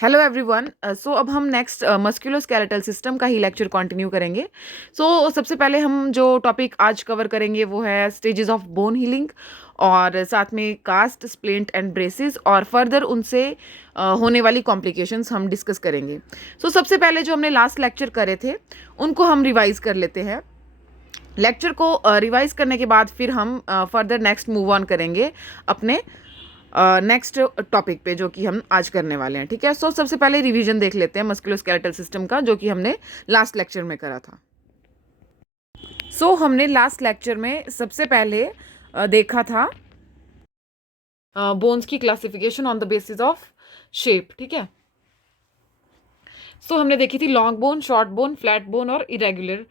Hello everyone. सो अब हम next musculoskeletal system का ही लेक्चर कंटिन्यू करेंगे। सबसे पहले हम जो टॉपिक आज कवर करेंगे वो है स्टेजेस ऑफ बोन हीलिंग, और साथ में कास्ट, स्प्लिंट एंड ब्रेसिस, और फर्दर उनसे होने वाली कॉम्प्लिकेशंस हम डिस्कस करेंगे। सबसे पहले जो हमने लास्ट लेक्चर करे थे उनको हम रिवाइज कर लेते हैं। लेक्चर को रिवाइज करने के बाद फिर हम फर्दर नेक्स्ट मूव ऑन करेंगे अपने नेक्स्ट टॉपिक पे जो कि हम आज करने वाले हैं। ठीक है, सबसे पहले रिवीजन देख लेते हैं मस्कुलोस्केलेटल सिस्टम का, जो कि हमने लास्ट लेक्चर में करा था। हमने लास्ट लेक्चर में सबसे पहले देखा था बोन्स की classification on the basis of shape. ठीक है, हमने देखी थी long bone, short bone, flat bone और इरेगुलर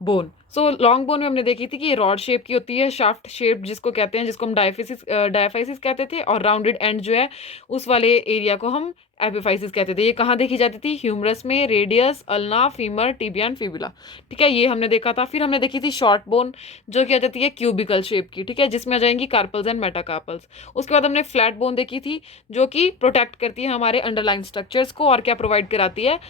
बोन। लॉन्ग बोन में हमने देखी थी कि ये रॉड शेप की होती है, शाफ्ट शेप जिसको कहते हैं, जिसको हम डायफाइसिस कहते थे, और राउंडेड एंड जो है उस वाले एरिया को हम एपिफाइसिस कहते थे। ये कहाँ देखी जाती थी? ह्यूमरस में, radius, ulna, femur, tibia and fibula. ठीक है, ये हमने देखा था। फिर हमने देखी थी शॉर्ट बोन जो कि आ जाती है क्यूबिकल शेप की। ठीक है, जिसमें आ जाएंगी कार्पल्स एंड मेटाकार्पल्स। उसके बाद हमने फ्लैट बोन देखी थी जो कि प्रोटेक्ट करती है हमारे अंडरलाइन स्ट्रक्चर्स को, और क्या प्रोवाइड कराती है,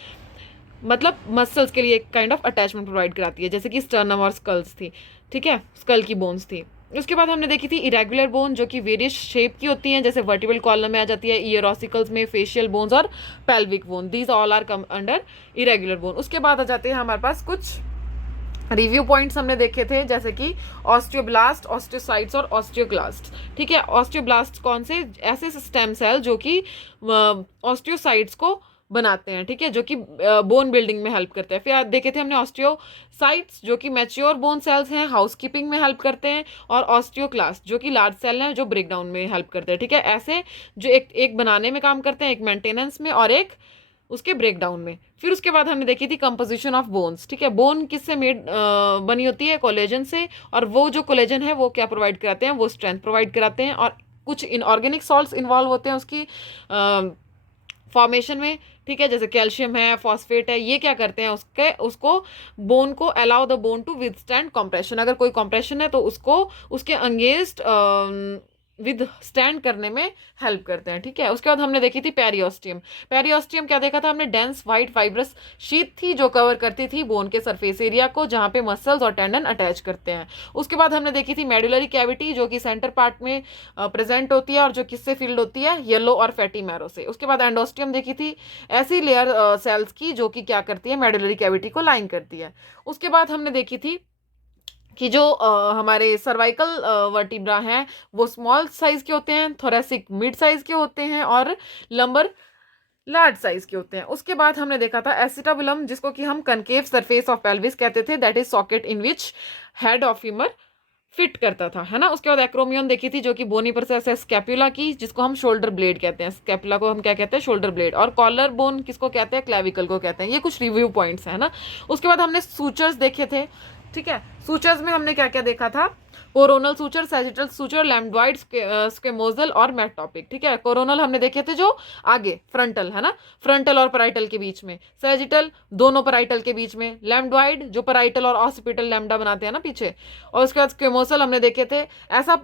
मतलब मसल्स के लिए एक काइंड ऑफ अटैचमेंट प्रोवाइड कराती है, जैसे कि स्टर्नम और स्कल्स थी। ठीक है, स्कल की बोन्स थी। उसके बाद हमने देखी थी इरेगुलर बोन जो कि वेरियस शेप की होती हैं, जैसे वर्टिबल कॉलम में आ जाती है, ईयर ऑसिकल्स में, फेशियल बोन्स और pelvic bone. These all are come under irregular bone. उसके बाद आ जाते हैं हमारे पास कुछ रिव्यू पॉइंट्स हमने देखे थे, जैसे कि ऑस्टियोब्लास्ट, ऑस्टियोसाइट्स और ऑस्टियोक्लास्ट। ठीक है, ऑस्टियोब्लास्ट कौन से? ऐसे स्टेम सेल जो कि ऑस्टियोसाइट्स को बनाते हैं। ठीक है, जो कि बोन बिल्डिंग में हेल्प करते हैं। फिर देखे थे हमने ऑस्टियोसाइट्स जो कि मैच्योर बोन सेल्स हैं, हाउसकीपिंग में हेल्प करते हैं, और ऑस्टियोक्लास्ट जो कि लार्ज सेल हैं जो ब्रेक डाउन में हेल्प करते हैं। ठीक है, ऐसे जो एक बनाने में काम करते हैं, एक मेंटेनेंस में और एक उसके ब्रेक डाउन में। फिर उसके बाद हमने देखी थी कंपोजिशन ऑफ बोन्स। ठीक है, बोन किससे मेड बनी होती है? कोलेजन से, और वो जो कोलेजन है वो क्या प्रोवाइड कराते हैं? वो स्ट्रेंथ प्रोवाइड कराते हैं, और कुछ इनऑर्गेनिक सॉल्ट्स इन्वॉल्व होते हैं उसकी फॉर्मेशन में। ठीक है, जैसे कैल्शियम है, फॉस्फेट है, ये क्या करते हैं उसको बोन को allow the bone to withstand compression. अगर कोई कॉम्प्रेशन है तो उसको उसके अगेंस्ट विद स्टैंड करने में हेल्प करते हैं। ठीक है, उसके बाद हमने देखी थी पेरियोस्टियम। पेरियोस्टियम क्या देखा था हमने? डेंस व्हाइट फाइब्रस शीथ थी जो कवर करती थी बोन के सरफेस एरिया को, जहाँ पे मसल्स और टेंडन अटैच करते हैं। उसके बाद हमने देखी थी मेडुलरी कैविटी जो कि सेंटर पार्ट में प्रेजेंट होती है, और जो किससे फील्ड होती है? येलो और फैटी मैरो से। उसके बाद एंडोस्टियम देखी थी, ऐसी लेयर सेल्स की जो कि क्या करती है? मेडुलरी कैविटी को लाइन करती है। उसके बाद हमने देखी थी कि जो हमारे सर्वाइकल वर्टिब्रा हैं वो स्मॉल साइज के होते हैं, थोरेसिक मिड साइज के होते हैं, और लंबर लार्ज साइज के होते हैं। उसके बाद हमने देखा था एसिटाबुलम जिसको कि हम कनकेव सरफेस ऑफ पेल्विस कहते थे, that is socket in which head of femur fit करता था, है ना। उसके बाद एक्रोमियन देखी थी जो कि बोनी प्रोसेस है स्कैपुला की, जिसको हम शोल्डर ब्लेड कहते हैं। स्कैपुला को हम क्या कहते हैं? Shoulder blade. और कॉलर बोन किसको कहते हैं? क्लेविकल को कहते हैं। ये कुछ रिव्यू पॉइंट्स है ना। उसके बाद हमने सूचर्स देखे थे। ठीक है, सूचर्स में हमने क्या क्या देखा था? कोरोनल सूचर, सैजिटल सूचर, लैम्बडॉइड, स्क्वेमोजल और मेटॉपिक। ठीक है, कोरोनल हमने देखे थे जो आगे फ्रंटल, है ना, फ्रंटल और पैराइटल के बीच में, सैजिटल दोनों पैराइटल के बीच में, लैम्बडॉइड जो पैराइटल और ऑसिपिटल लैम्डा बनाते हैं ना पीछे, और उसके बाद स्क्वेमोसल हमने देखे थे। ऐसा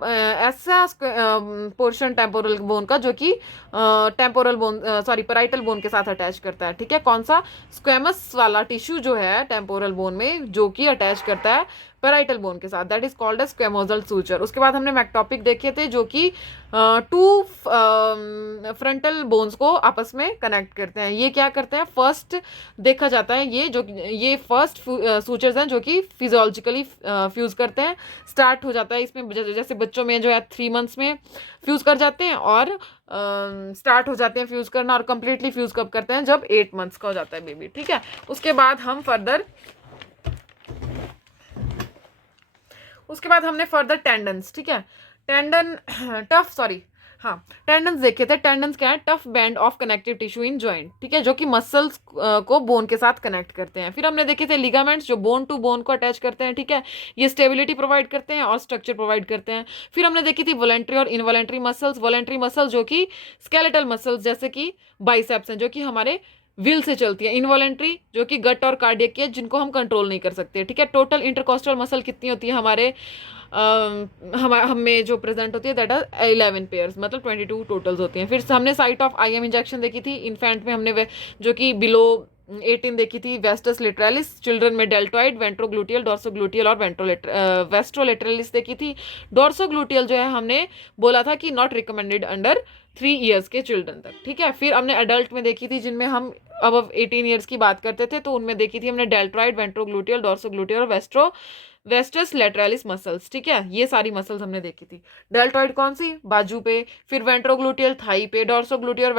पोर्शन टेम्पोरल बोन का जो कि टेम्पोरल बोन पैराइटल बोन के साथ अटैच करता है। ठीक है, कौन सा? स्क्वेमस वाला टिश्यू जो है टेम्पोरल बोन में जो कि अटैच करता है पैराइटल बोन के साथ, that is called as squamosal suture. उसके बाद हमने मैक्टॉपिक देखे थे जो कि टू फ्रंटल बोन्स को आपस में कनेक्ट करते हैं। ये क्या करते हैं? फर्स्ट देखा जाता है ये फर्स्ट सूचर्स हैं जो कि फिजियोलॉजिकली फ्यूज करते हैं। स्टार्ट हो जाता है इसमें जैसे बच्चों में जो है 3 मंथ्स में फ्यूज कर जाते हैं, और स्टार्ट हो जाते हैं फ्यूज करना, और कंप्लीटली फ्यूज कब करते हैं? जब 8 मंथ्स का हो जाता है बेबी। ठीक है, उसके बाद हमने फर्दर टेंडन्स। ठीक है, टेंडन टेंडन्स देखे थे। टेंडन्स क्या है? Tough band of connective tissue in joint. ठीक है, जो कि मसल्स को बोन के साथ कनेक्ट करते हैं। फिर हमने देखे थे लिगामेंट्स जो बोन टू बोन को अटैच करते हैं। ठीक है, ये स्टेबिलिटी प्रोवाइड करते हैं और स्ट्रक्चर प्रोवाइड करते हैं। फिर हमने देखी थी वॉलेंट्री और इनवॉलेंट्री मसल्स। वॉलेंट्री मसल्स जो कि स्केलेटल मसल्स जैसे कि बाइसेप्स हैं, जो कि हमारे विल से चलती है, इनवॉलेंट्री जो कि गट और कार्डियक की है, जिनको हम कंट्रोल नहीं कर सकते, ठीक है। टोटल इंटरकोस्टल मसल कितनी होती है हमारे हमें जो प्रेजेंट होती है, दैट आर 11 पेयर्स, मतलब 22 टोटल्स होती हैं। फिर हमने साइट ऑफ IM इंजेक्शन देखी थी इन्फेंट में, हमने जो कि बिलो 18 देखी थी वेस्टस लिटरालिस, चिल्ड्रन में डेल्टॉइड, वेंट्रोग्लूटियल, डोर्सोग्लूटियल और वेस्ट्रोलेटरलिस देखी थी। डोर्सोग्लूटियल जो है हमने बोला था कि नॉट रिकमेंडेड अंडर 3 ईयर्स के चिल्ड्रन तक, ठीक है। फिर हमने अडल्ट में देखी थी, जिनमें हम अब 18 ईयर्स की बात करते थे, तो उनमें देखी थी हमने डेल्टॉइड, वेंट्रोग्लूटियल, डोर्सोग्लूटियल और वेस्टस लेटरालिस मसल्स, ठीक है। ये सारी मसल्स हमने देखी थी। डेल्टॉइड कौन सी, बाजू पे, फिर वेंट्रोग्लूटियल थाई पे, डोर्सोग्लूटियल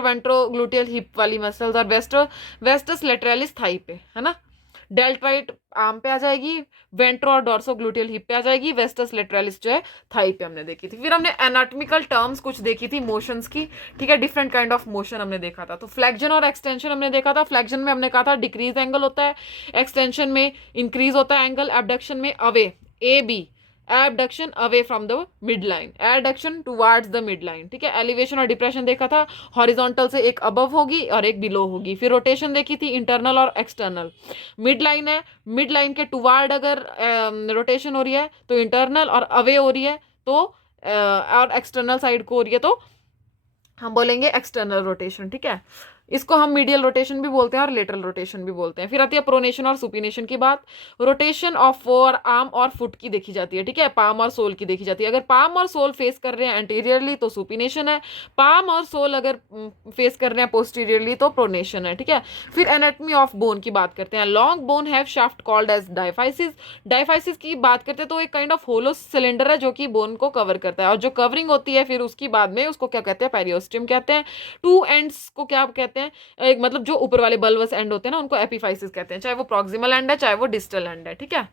वेंट्रोग्लूटियल हिप वाली मसल्स, और वेस्टस लेटरालिस थाई पे, है ना। डेल्टॉइड आर्म पे आ जाएगी, वेंट्रो और डोर्सोग्लूटियल हिप पे आ जाएगी, वेस्टस लेटरालिस जो है थाई पे हमने देखी थी। फिर हमने एनाटॉमिकल टर्म्स कुछ देखी थी मोशंस की, ठीक है। डिफरेंट काइंड ऑफ मोशन हमने देखा था। तो फ्लेक्जन और एक्सटेंशन हमने देखा था। फ्लेक्जन में हमने कहा था डिक्रीज एंगल होता है, एक्सटेंशन में इंक्रीज होता है एंगल, एबडक्शन में away, AB, abduction away from the mid line, adduction towards the mid line, ठीक है। एलिवेशन और डिप्रेशन देखा था, हॉरिजॉन्टल से एक अबव होगी और एक बिलो होगी। फिर रोटेशन देखी थी, इंटरनल और एक्सटर्नल। मिड लाइन है, मिड लाइन के टुवार्ड अगर रोटेशन हो रही है तो इंटरनल, और अवे हो रही है तो और एक्सटर्नल साइड को हो रही है तो हम बोलेंगे एक्सटर्नल रोटेशन, ठीक है। इसको हम मीडियल रोटेशन भी बोलते हैं और लेटरल रोटेशन भी बोलते हैं। फिर आती है प्रोनेशन और सुपिनेशन की बात। रोटेशन ऑफ फोर आर्म और फुट की देखी जाती है, ठीक है। पाम और सोल की देखी जाती है। अगर पाम और सोल फेस कर रहे हैं एंटीरियरली तो सुपिनेशन है, पाम और सोल अगर फेस कर रहे हैं पोस्टीरियरली तो प्रोनेशन है, ठीक है। फिर एनाटमी ऑफ बोन की बात करते हैं। Long bone have shaft called as diaphysis. Diaphysis की बात करते हैं तो एक काइंड ऑफ होलो सिलेंडर है जो कि बोन को कवर करता है, और जो कवरिंग होती है फिर उसकी बाद में उसको क्या कहते हैं, पेरियोस्टियम कहते हैं। टू एंड्स को क्या कहते हैं, एक मतलब जो ऊपर वाले बल्बस एंड होते हैं ना, उनको एपिफाइसिस कहते हैं, चाहे वो प्रॉक्सिमल एंड है चाहे वो डिस्टल एंड है, ठीक है।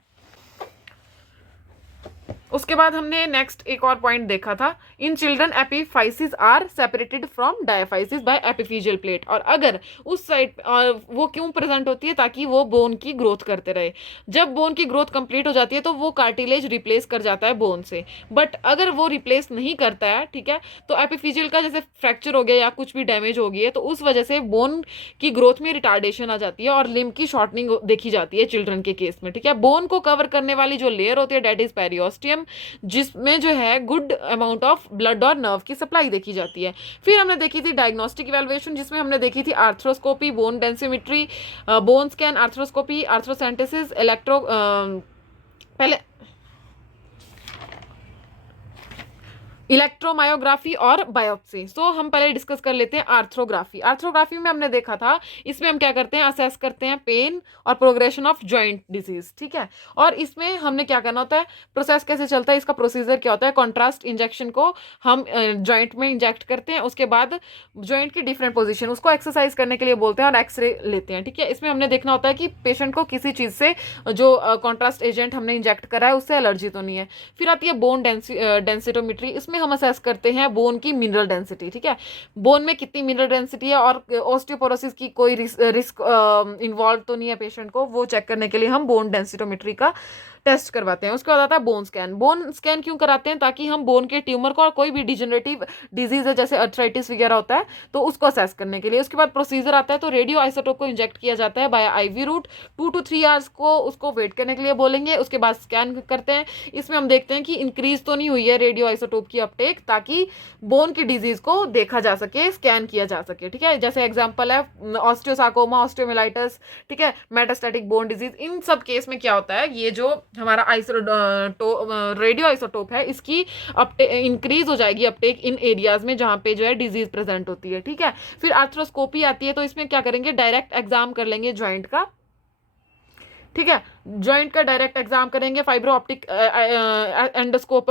उसके बाद हमने नेक्स्ट एक और पॉइंट देखा था, in children epiphysis are separated from diaphysis by epiphyseal plate. और अगर उस साइड वो क्यों प्रेजेंट होती है, ताकि वो बोन की ग्रोथ करते रहे। जब बोन की ग्रोथ कंप्लीट हो जाती है तो वो कार्टिलेज रिप्लेस कर जाता है बोन से, बट अगर वो रिप्लेस नहीं करता है, ठीक है, तो एपिफिजियल का जैसे फ्रैक्चर हो गया या कुछ भी डैमेज हो गई है तो उस वजह से बोन की ग्रोथ में रिटार्डेशन आ जाती है और लिम्ब की शॉर्टनिंग देखी जाती है चिल्ड्रन के केस में, ठीक है। बोन को कवर करने वाली जो लेयर होती है डेट इज पेरियोस्टियम, जिसमें जो है गुड अमाउंट ऑफ ब्लड और नर्व की सप्लाई देखी जाती है। फिर हमने देखी थी डायग्नोस्टिक इवैल्यूएशन, जिसमें हमने देखी थी arthroscopy, bone densitometry, bone scan, arthroscopy, arthrocentesis, electro पहले इलेक्ट्रोमायोग्राफी और बायोप्सी। सो हम पहले डिस्कस कर लेते हैं आर्थ्रोग्राफी। आर्थ्रोग्राफी में हमने देखा था, इसमें हम क्या करते हैं, असेस करते हैं पेन और प्रोग्रेशन ऑफ जॉइंट डिजीज, ठीक है। और इसमें हमने क्या करना होता है, प्रोसेस कैसे चलता है, इसका प्रोसीजर क्या होता है। कॉन्ट्रास्ट इंजेक्शन को हम जॉइंट में इंजेक्ट करते हैं, उसके बाद जॉइंट की डिफरेंट पोजिशन उसको एक्सरसाइज करने के लिए बोलते हैं और एक्सरे लेते हैं, ठीक है। इसमें हमने देखना होता है कि पेशेंट को किसी चीज़ से जो कॉन्ट्रास्ट एजेंट हमने इंजेक्ट करा है उससे एलर्जी तो नहीं है। फिर आती है बोन डेंसिटोमेट्री, इसमें हम असेस करते हैं बोन की मिनरल डेंसिटी, ठीक है। बोन में कितनी मिनरल डेंसिटी है और ऑस्टियोपोरोसिस की कोई रिस्क इन्वॉल्व तो नहीं है पेशेंट को, वो चेक करने के लिए हम बोन डेंसिटोमेट्री का टेस्ट करवाते हैं। उसके बाद आता है बोन स्कैन। बोन स्कैन क्यों कराते हैं, ताकि हम बोन के ट्यूमर को और कोई भी डिजेनरेटिव डिजीज है जैसे अर्थराइटिस वगैरह होता है तो उसको असेस करने के लिए। उसके बाद प्रोसीजर आता है, तो रेडियो आइसोटोप को इंजेक्ट किया जाता है by IV route. 2 to 3 hours को उसको वेट करने के लिए बोलेंगे। उसके बाद स्कैन करते हैं, इसमें हम देखते हैं कि इंक्रीज तो नहीं हुई है रेडियो आइसोटोप की अपटेक, ताकि बोन की डिजीज को देखा जा सके, स्कैन किया जा सके, ठीक है। जैसे एग्जाम्पल है ऑस्टियोसार्कोमा, ऑस्टियोमिलाइटिस, ठीक है, मेटास्टैटिक बोन डिजीज। इन सब केस में क्या होता है, ये जो हमारा रेडियो आइसोटोप है इसकी इंक्रीज हो जाएगी अपटेक इन एरियाज में जहां पे जो है डिजीज प्रेजेंट होती है, ठीक है। फिर आर्थ्रोस्कोपी आती है, तो इसमें क्या करेंगे, डायरेक्ट एग्जाम कर लेंगे जॉइंट का, ठीक है। जॉइंट का डायरेक्ट एग्जाम करेंगे, फाइब्रो ऑप्टिक एंडोस्कोप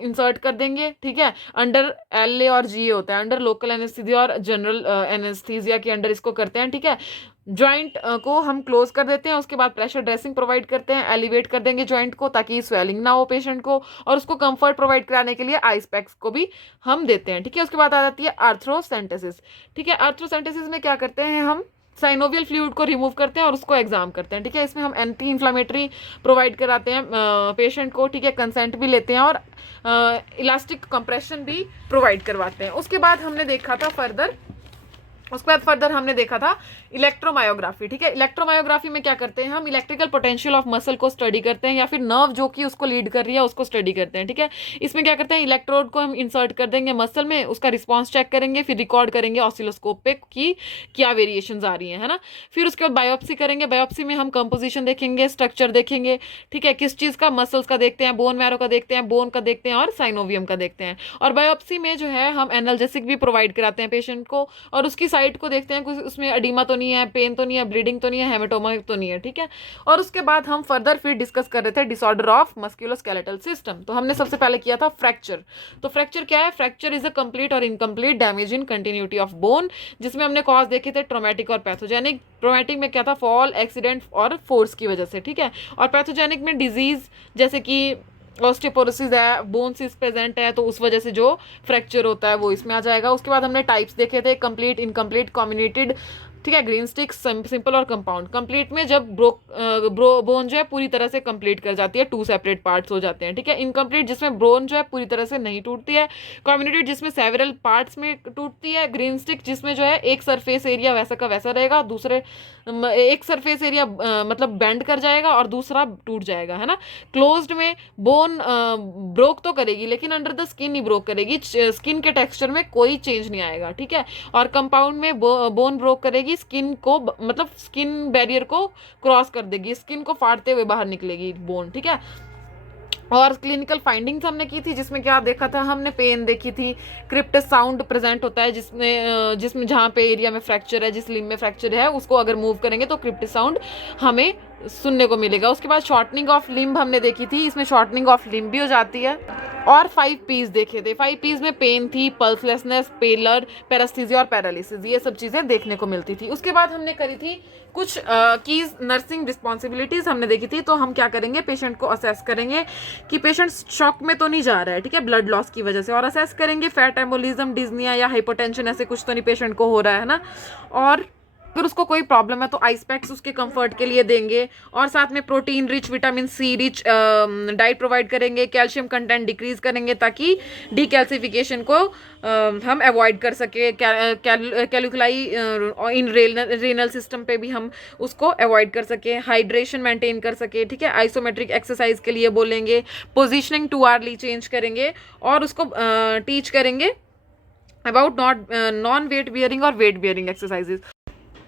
इंसर्ट कर देंगे, ठीक है। अंडर LA और GA होता है, अंडर लोकल एनेस्थीसिया और जनरल एनेस्थीसिया के अंडर इसको करते हैं, ठीक है। जॉइंट को हम क्लोज कर देते हैं, उसके बाद प्रेशर ड्रेसिंग प्रोवाइड करते हैं, एलिवेट कर देंगे जॉइंट को ताकि स्वेलिंग ना हो पेशेंट को, और उसको कंफर्ट प्रोवाइड कराने के लिए आइस पैक्स को भी हम देते हैं, ठीक है। उसके बाद आ जाती है आर्थ्रोसेंटेसिस, ठीक है। आर्थ्रोसेंटेसिस में क्या करते हैं, हम साइनोवियल फ्लूइड को रिमूव करते हैं और उसको एग्जाम करते हैं, ठीक है। इसमें हम एंटी इन्फ्लामेटरी प्रोवाइड कराते हैं पेशेंट को, ठीक है, कंसेंट भी लेते हैं और इलास्टिक कंप्रेशन भी प्रोवाइड करवाते हैं। उसके बाद हमने देखा था फर्दर उसके बाद फर्दर हमने देखा था इलेक्ट्रोमायोग्राफी, ठीक है। इलेक्ट्रोमायोग्राफी में क्या करते हैं हम, इलेक्ट्रिकल पोटेंशियल ऑफ मसल को स्टडी करते हैं या फिर नर्व जो कि उसको लीड कर रही है उसको स्टडी करते हैं, ठीक है। इसमें क्या करते हैं, इलेक्ट्रोड को हम इंसर्ट कर देंगे मसल में, उसका रिस्पॉन्स चेक करेंगे, फिर रिकॉर्ड करेंगे ऑसिलोस्कोप पे कि क्या वेरिएशंस आ रही है ना। फिर उसके बाद बायोप्सी करेंगे, बायोप्सी में हम कंपोजिशन देखेंगे, स्ट्रक्चर देखेंगे, ठीक है, किस चीज़ का, मसल्स का देखते हैं, बोन मैरो का देखते हैं, बोन का देखते हैं और साइनोवियम का देखते हैं। और बायोप्सी में जो है हम एनाल्जेसिक भी प्रोवाइड कराते हैं पेशेंट को, और उसकी साइट को देखते हैं कुछ उसमें एडिमा तो नहीं है, पेन तो नहीं है, ब्लीडिंग तो नहीं है, हेमेटोमा तो नहीं है, ठीक है। और उसके बाद हम फर्दर फिर डिस्कस कर रहे थे डिसऑर्डर ऑफ मस्कुलोस्केलेटल सिस्टम। तो हमने सबसे पहले किया था फ्रैक्चर। तो फ्रैक्चर क्या है, फ्रैक्चर इज अ कंप्लीट और incomplete damage in continuity of bone, जिसमें हमने कॉज देखे थे ट्रोमेटिक और पैथोजेनिक। ट्रोमेटिक में क्या था, फॉल, एक्सीडेंट और फोर्स की वजह से, ठीक है। और पैथोजेनिक में डिजीज जैसे कि ऑस्टियोपोरोसिस है, बोन सिस प्रेजेंट है, तो उस वजह से जो फ्रैक्चर होता है वो इसमें आ जाएगा। उसके बाद हमने टाइप्स देखे थे, कंप्लीट, इनकम्प्लीट, कम्युनिटेड, ठीक है, ग्रीन स्टिक, सिंपल और कंपाउंड। कंप्लीट में जब बोन जो है पूरी तरह से कंप्लीट कर जाती है, 2 सेपरेट पार्ट्स हो जाते हैं, ठीक है। इनकम्प्लीट जिसमें बोन जो है पूरी तरह से नहीं टूटती है। कम्युनिटेड जिसमें सेवरल पार्ट्स में टूटती है। ग्रीन स्टिक जिसमें जो है एक सरफेस एरिया वैसा का वैसा रहेगा, दूसरे एक सरफेस एरिया मतलब बेंड कर जाएगा और दूसरा टूट जाएगा, है ना। क्लोज्ड में बोन ब्रोक तो करेगी लेकिन under the skin he broke करेगी, स्किन के टेक्सचर में कोई चेंज नहीं आएगा, ठीक है। और कंपाउंड में बोन ब्रोक करेगी, स्किन को मतलब स्किन बैरियर को क्रॉस कर देगी, स्किन को फाड़ते हुए बाहर निकलेगी बोन, ठीक है। और क्लिनिकल फाइंडिंग्स हमने की थी, जिसमें क्या देखा था हमने, पेन देखी थी, क्रिप्टस साउंड प्रेजेंट होता है जिसमें जहाँ पे एरिया में फ्रैक्चर है, जिस लिम्ब में फ्रैक्चर है उसको अगर मूव करेंगे तो क्रिप्टस साउंड हमें सुनने को मिलेगा। उसके बाद शॉर्टनिंग ऑफ लिम्ब हमने देखी थी, इसमें शॉर्टनिंग ऑफ लिम्ब भी हो जाती है। और 5 पीस देखे थे, 5 पीस में पेन थी, पल्सलेसनेस, पेलर, पैरास्थीसिया और पैरालिसिस, ये सब चीज़ें देखने को मिलती थी। उसके बाद हमने करी थी कुछ कीज नर्सिंग रिस्पॉन्सिबिलिटीज़ हमने देखी थी। तो हम क्या करेंगे, पेशेंट को असेस करेंगे कि पेशेंट शॉक में तो नहीं जा रहा है, ठीक है, ब्लड लॉस की वजह से, और असेस करेंगे फैट एम्बोलिज्म, डिज्निया या हाइपोटेंशन ऐसे कुछ तो नहीं पेशेंट को हो रहा है ना। और अगर उसको कोई प्रॉब्लम है तो आइस पैक्स उसके कंफर्ट के लिए देंगे, और साथ में protein rich, vitamin C rich diet provide करेंगे, कैल्शियम कंटेंट डिक्रीज करेंगे ताकि डीकैल्सिफिकेशन को हम अवॉइड कर सके। कैल्कुलाई इन रेनल सिस्टम पे भी हम उसको अवॉइड कर सके, हाइड्रेशन मेंटेन कर सके, ठीक है। आइसोमेट्रिक एक्सरसाइज के लिए बोलेंगे, पोजिशनिंग 2 आवर्ली चेंज करेंगे, और उसको टीच करेंगे अबाउट नॉन वेट बियरिंग और वेट बियरिंग एक्सरसाइजेज।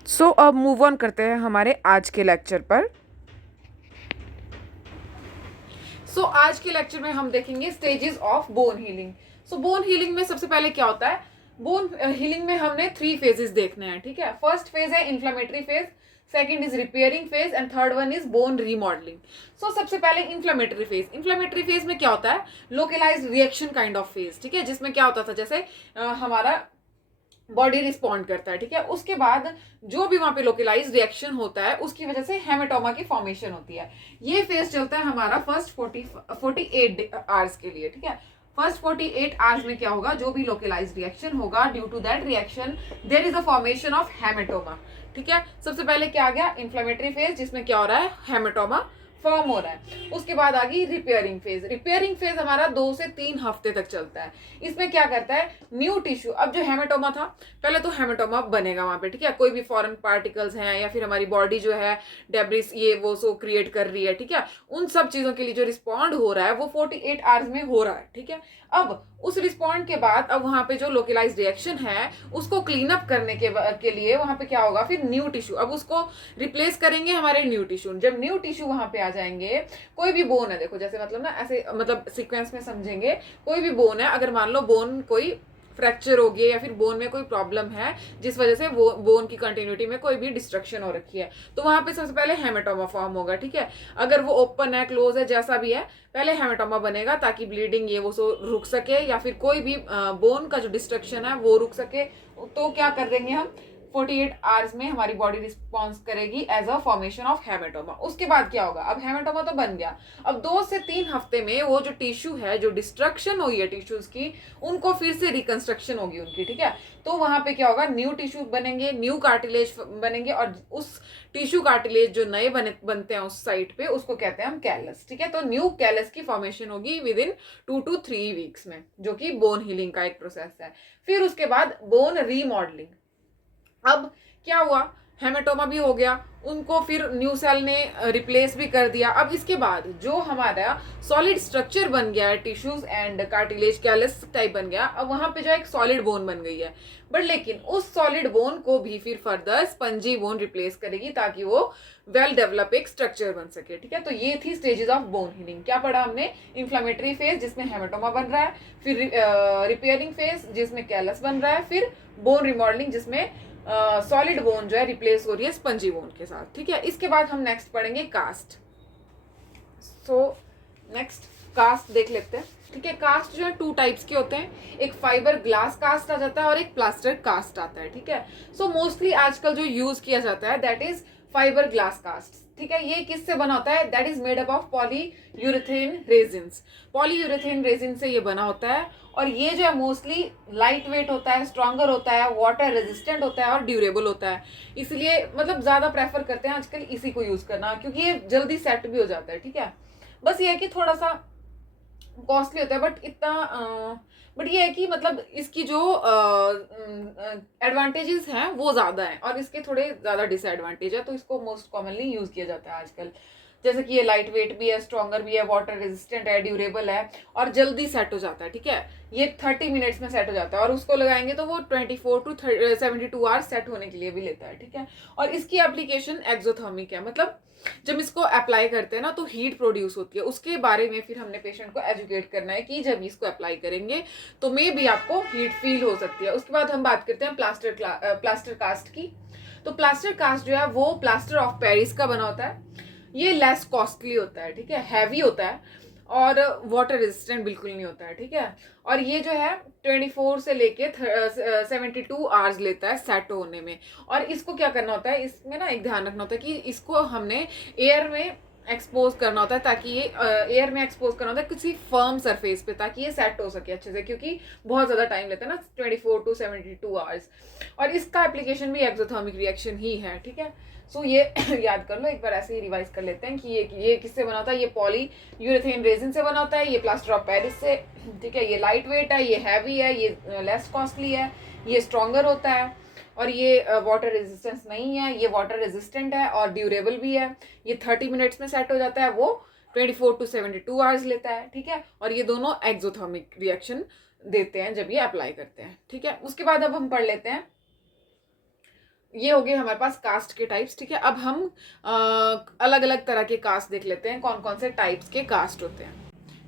सो अब मूव ऑन करते हैं हमारे आज के लेक्चर पर। सो आज के लेक्चर में हम देखेंगे stages of bone healing. So bone healing में सबसे पहले क्या होता है, बोन हीलिंग में हमने 3 फेजेस देखने हैं, ठीक है। फर्स्ट फेज है inflammatory phase, second is repairing phase and third one is bone remodelling. So सबसे पहले इन्फ्लेमेटरी फेज। इन्फ्लेमेटरी फेज में क्या होता है, localised reaction kind of phase, ठीक है, जिसमें क्या होता था, जैसे हमारा बॉडी रिस्पॉन्ड करता है, ठीक है। उसके बाद जो भी वहां पे लोकलाइज रिएक्शन होता है उसकी वजह से हेमेटोमा की फॉर्मेशन होती है। ये फेज चलता है हमारा फर्स्ट 48 आवर्स के लिए, ठीक है। फर्स्ट 48 आवर्स में क्या होगा, जो भी लोकलाइज रिएक्शन होगा, due to that reaction there is a formation of haematoma, ठीक है। सबसे पहले क्या आ गया, इन्फ्लेमेटरी फेज, जिसमें क्या हो रहा है, हेमेटोमा फॉर्म हो रहा है। उसके बाद आ गई रिपेयरिंग फेज। रिपेयरिंग फेज हमारा 2 से 3 हफ्ते तक चलता है। इसमें क्या करता है, न्यू टिश्यू, अब जो हेमेटोमा था, पहले तो हेमेटोमा बनेगा वहां पे, ठीक है, कोई भी फॉरेन पार्टिकल्स हैं या फिर हमारी बॉडी जो है डेब्रिस ये वो सो क्रिएट कर रही है, ठीक है, उन सब चीजों के लिए जो रिस्पॉन्ड हो रहा है वो 48 आवर्स में हो रहा है, ठीक है। अब उस रिस्पॉन्ड के बाद अब वहां पे जो लोकलाइज रिएक्शन है उसको क्लीन अप करने के लिए वहां पे क्या होगा, फिर न्यू टिश्यू, अब उसको रिप्लेस करेंगे हमारे न्यू टिश्यू। जब न्यू टिश्यू वहां पे आ जाएंगे, कोई भी बोन है, देखो जैसे मतलब ना ऐसे मतलब सीक्वेंस में समझेंगे, कोई भी बोन है, अगर मान लो बोन कोई फ्रैक्चर हो गया या फिर बोन में कोई प्रॉब्लम है जिस वजह से वो बोन की कंटिन्यूटी में कोई भी डिस्ट्रक्शन हो रखी है, तो वहां पे सबसे पहले हेमेटोमा फॉर्म होगा, ठीक है। अगर वो ओपन है, क्लोज है, जैसा भी है, पहले हेमेटोमा बनेगा ताकि ब्लीडिंग ये वो सो रुक सके, या फिर कोई भी बोन का जो डिस्ट्रक्शन है वो रुक सके। तो क्या कर देंगे हम, 48 आवर्स में हमारी बॉडी रिस्पॉन्स करेगी as a formation of haematoma. उसके बाद क्या होगा, अब हेमेटोमा तो बन गया, अब 2 से 3 हफ्ते में वो जो टिश्यू है, जो डिस्ट्रक्शन हुई है टिश्यूज की, उनको फिर से रिकंस्ट्रक्शन होगी उनकी, ठीक है। तो वहां पे क्या होगा, न्यू टिश्यू बनेंगे, न्यू कार्टिलेज बनेंगे, और उस टिश्यू कार्टिलेज जो नए बनते हैं उस साइट पे, उसको कहते हैं हम कैलस, ठीक है। तो न्यू कैलस की फॉर्मेशन होगी विद इन 2 to 3 वीक्स में, जो कि बोन हीलिंग का एक प्रोसेस है। फिर उसके बाद बोन रीमॉडलिंग। अब क्या हुआ, हेमेटोमा भी हो गया, उनको फिर न्यू सेल ने रिप्लेस भी कर दिया। अब इसके बाद जो हमारा सॉलिड स्ट्रक्चर बन गया है, tissues and cartilage callus type बन गया, अब वहां पे जो एक सॉलिड बोन बन गई है। बट लेकिन उस सॉलिड बोन को भी फिर फर्दर स्पंजी बोन रिप्लेस करेगी ताकि वो वेल डेवलप एक स्ट्रक्चर बन सके। ठीक है, तो ये थी स्टेजेस ऑफ बोन हीलिंग। क्या पढ़ा हमने? इन्फ्लामेटरी फेज जिसमें हेमेटोमा बन रहा है, फिर रिपेयरिंग फेज जिसमें कैलस बन रहा है, फिर बोन रिमॉडलिंग जिसमें सॉलिड बोन जो है रिप्लेस हो रही है स्पंजी बोन के साथ। ठीक है, इसके बाद हम नेक्स्ट पढ़ेंगे कास्ट। सो नेक्स्ट कास्ट देख लेते हैं। ठीक है, कास्ट जो है 2 टाइप्स के होते हैं, एक फाइबर ग्लास कास्ट आ जाता है और एक प्लास्टर कास्ट आता है। ठीक है, सो मोस्टली आजकल जो यूज किया जाता है that is fibre glass cast. ठीक है, ये किससे बना होता है? That is made up of polyurethane resins. Polyurethane resin से ये बना होता है और ये जो है मोस्टली लाइट वेट होता है, स्ट्रॉन्गर होता है, वाटर रेजिस्टेंट होता है और ड्यूरेबल होता है। इसलिए मतलब ज्यादा प्रेफर करते हैं आजकल इसी को यूज करना, क्योंकि ये जल्दी सेट भी हो जाता है। ठीक है, बस ये है कि थोड़ा सा कॉस्टली होता है, बट इतना बट ये है कि मतलब इसकी जो एडवांटेजेस हैं वो ज्यादा हैं और इसके थोड़े ज्यादा डिसएडवांटेज है, तो इसको मोस्ट कॉमनली यूज किया जाता है आजकल। जैसे कि ये लाइट वेट भी है, स्ट्रॉन्गर भी है, वाटर रेजिस्टेंट है, ड्यूरेबल है और जल्दी सेट हो जाता है। ठीक है, ये 30 मिनट्स में सेट हो जाता है और उसको लगाएंगे तो वो 24 टू 72 आवर्स सेट होने के लिए भी लेता है। ठीक है, और इसकी एप्लीकेशन एक्सोथर्मिक है, मतलब जब इसको अप्लाई करते हैं ना तो हीट प्रोड्यूस होती है। उसके बारे में फिर हमने पेशेंट को एजुकेट करना है कि जब इसको अप्लाई करेंगे तो मे भी आपको हीट फील हो सकती है। उसके बाद हम बात करते हैं प्लास्टर कास्ट की। तो प्लास्टर कास्ट जो है वो प्लास्टर ऑफ पेरिस का बना होता है। ये लेस कॉस्टली होता है। ठीक है, हैवी होता है और वाटर रेजिस्टेंट बिल्कुल नहीं होता है। ठीक है, और ये जो है 24 से लेके 72 आवर्स लेता है सेट होने में। और इसको क्या करना होता है, इसमें ना एक ध्यान रखना होता है कि इसको हमने एयर में एक्सपोज करना होता है, ताकि ये एयर में एक्सपोज करना होता है किसी फर्म सरफेस पे, ताकि ये सेट हो सके अच्छे से, क्योंकि बहुत ज़्यादा टाइम लेता है ना 24 टू 72 आवर्स। और इसका एप्लीकेशन भी एक्सोथर्मिक रिएक्शन ही है। ठीक है, सो ये याद कर लो, एक बार ऐसे ही रिवाइज कर लेते हैं कि ये किससे बना होता है? ये पॉली यूरेथेन रेजिन से बना होता है, ये प्लास्टर ऑफ पेरिस से। ठीक है, ये लाइट वेट है, ये हैवी है, ये लेस कॉस्टली है, ये स्ट्रॉन्गर होता है और ये वाटर रेजिस्टेंस नहीं है, ये वाटर रेजिस्टेंट है और ड्यूरेबल भी है। ये 30 मिनट्स में सेट हो जाता है, वो 24 टू 72 आवर्स लेता है। ठीक है, और ये दोनों एक्सोथर्मिक रिएक्शन देते हैं जब ये अप्लाई करते हैं। ठीक है, उसके बाद अब हम पढ़ लेते हैं, ये हो गए हमारे पास कास्ट के टाइप्स। ठीक है, अब हम अलग अलग तरह के कास्ट देख लेते हैं, कौन कौन से टाइप्स के कास्ट होते हैं।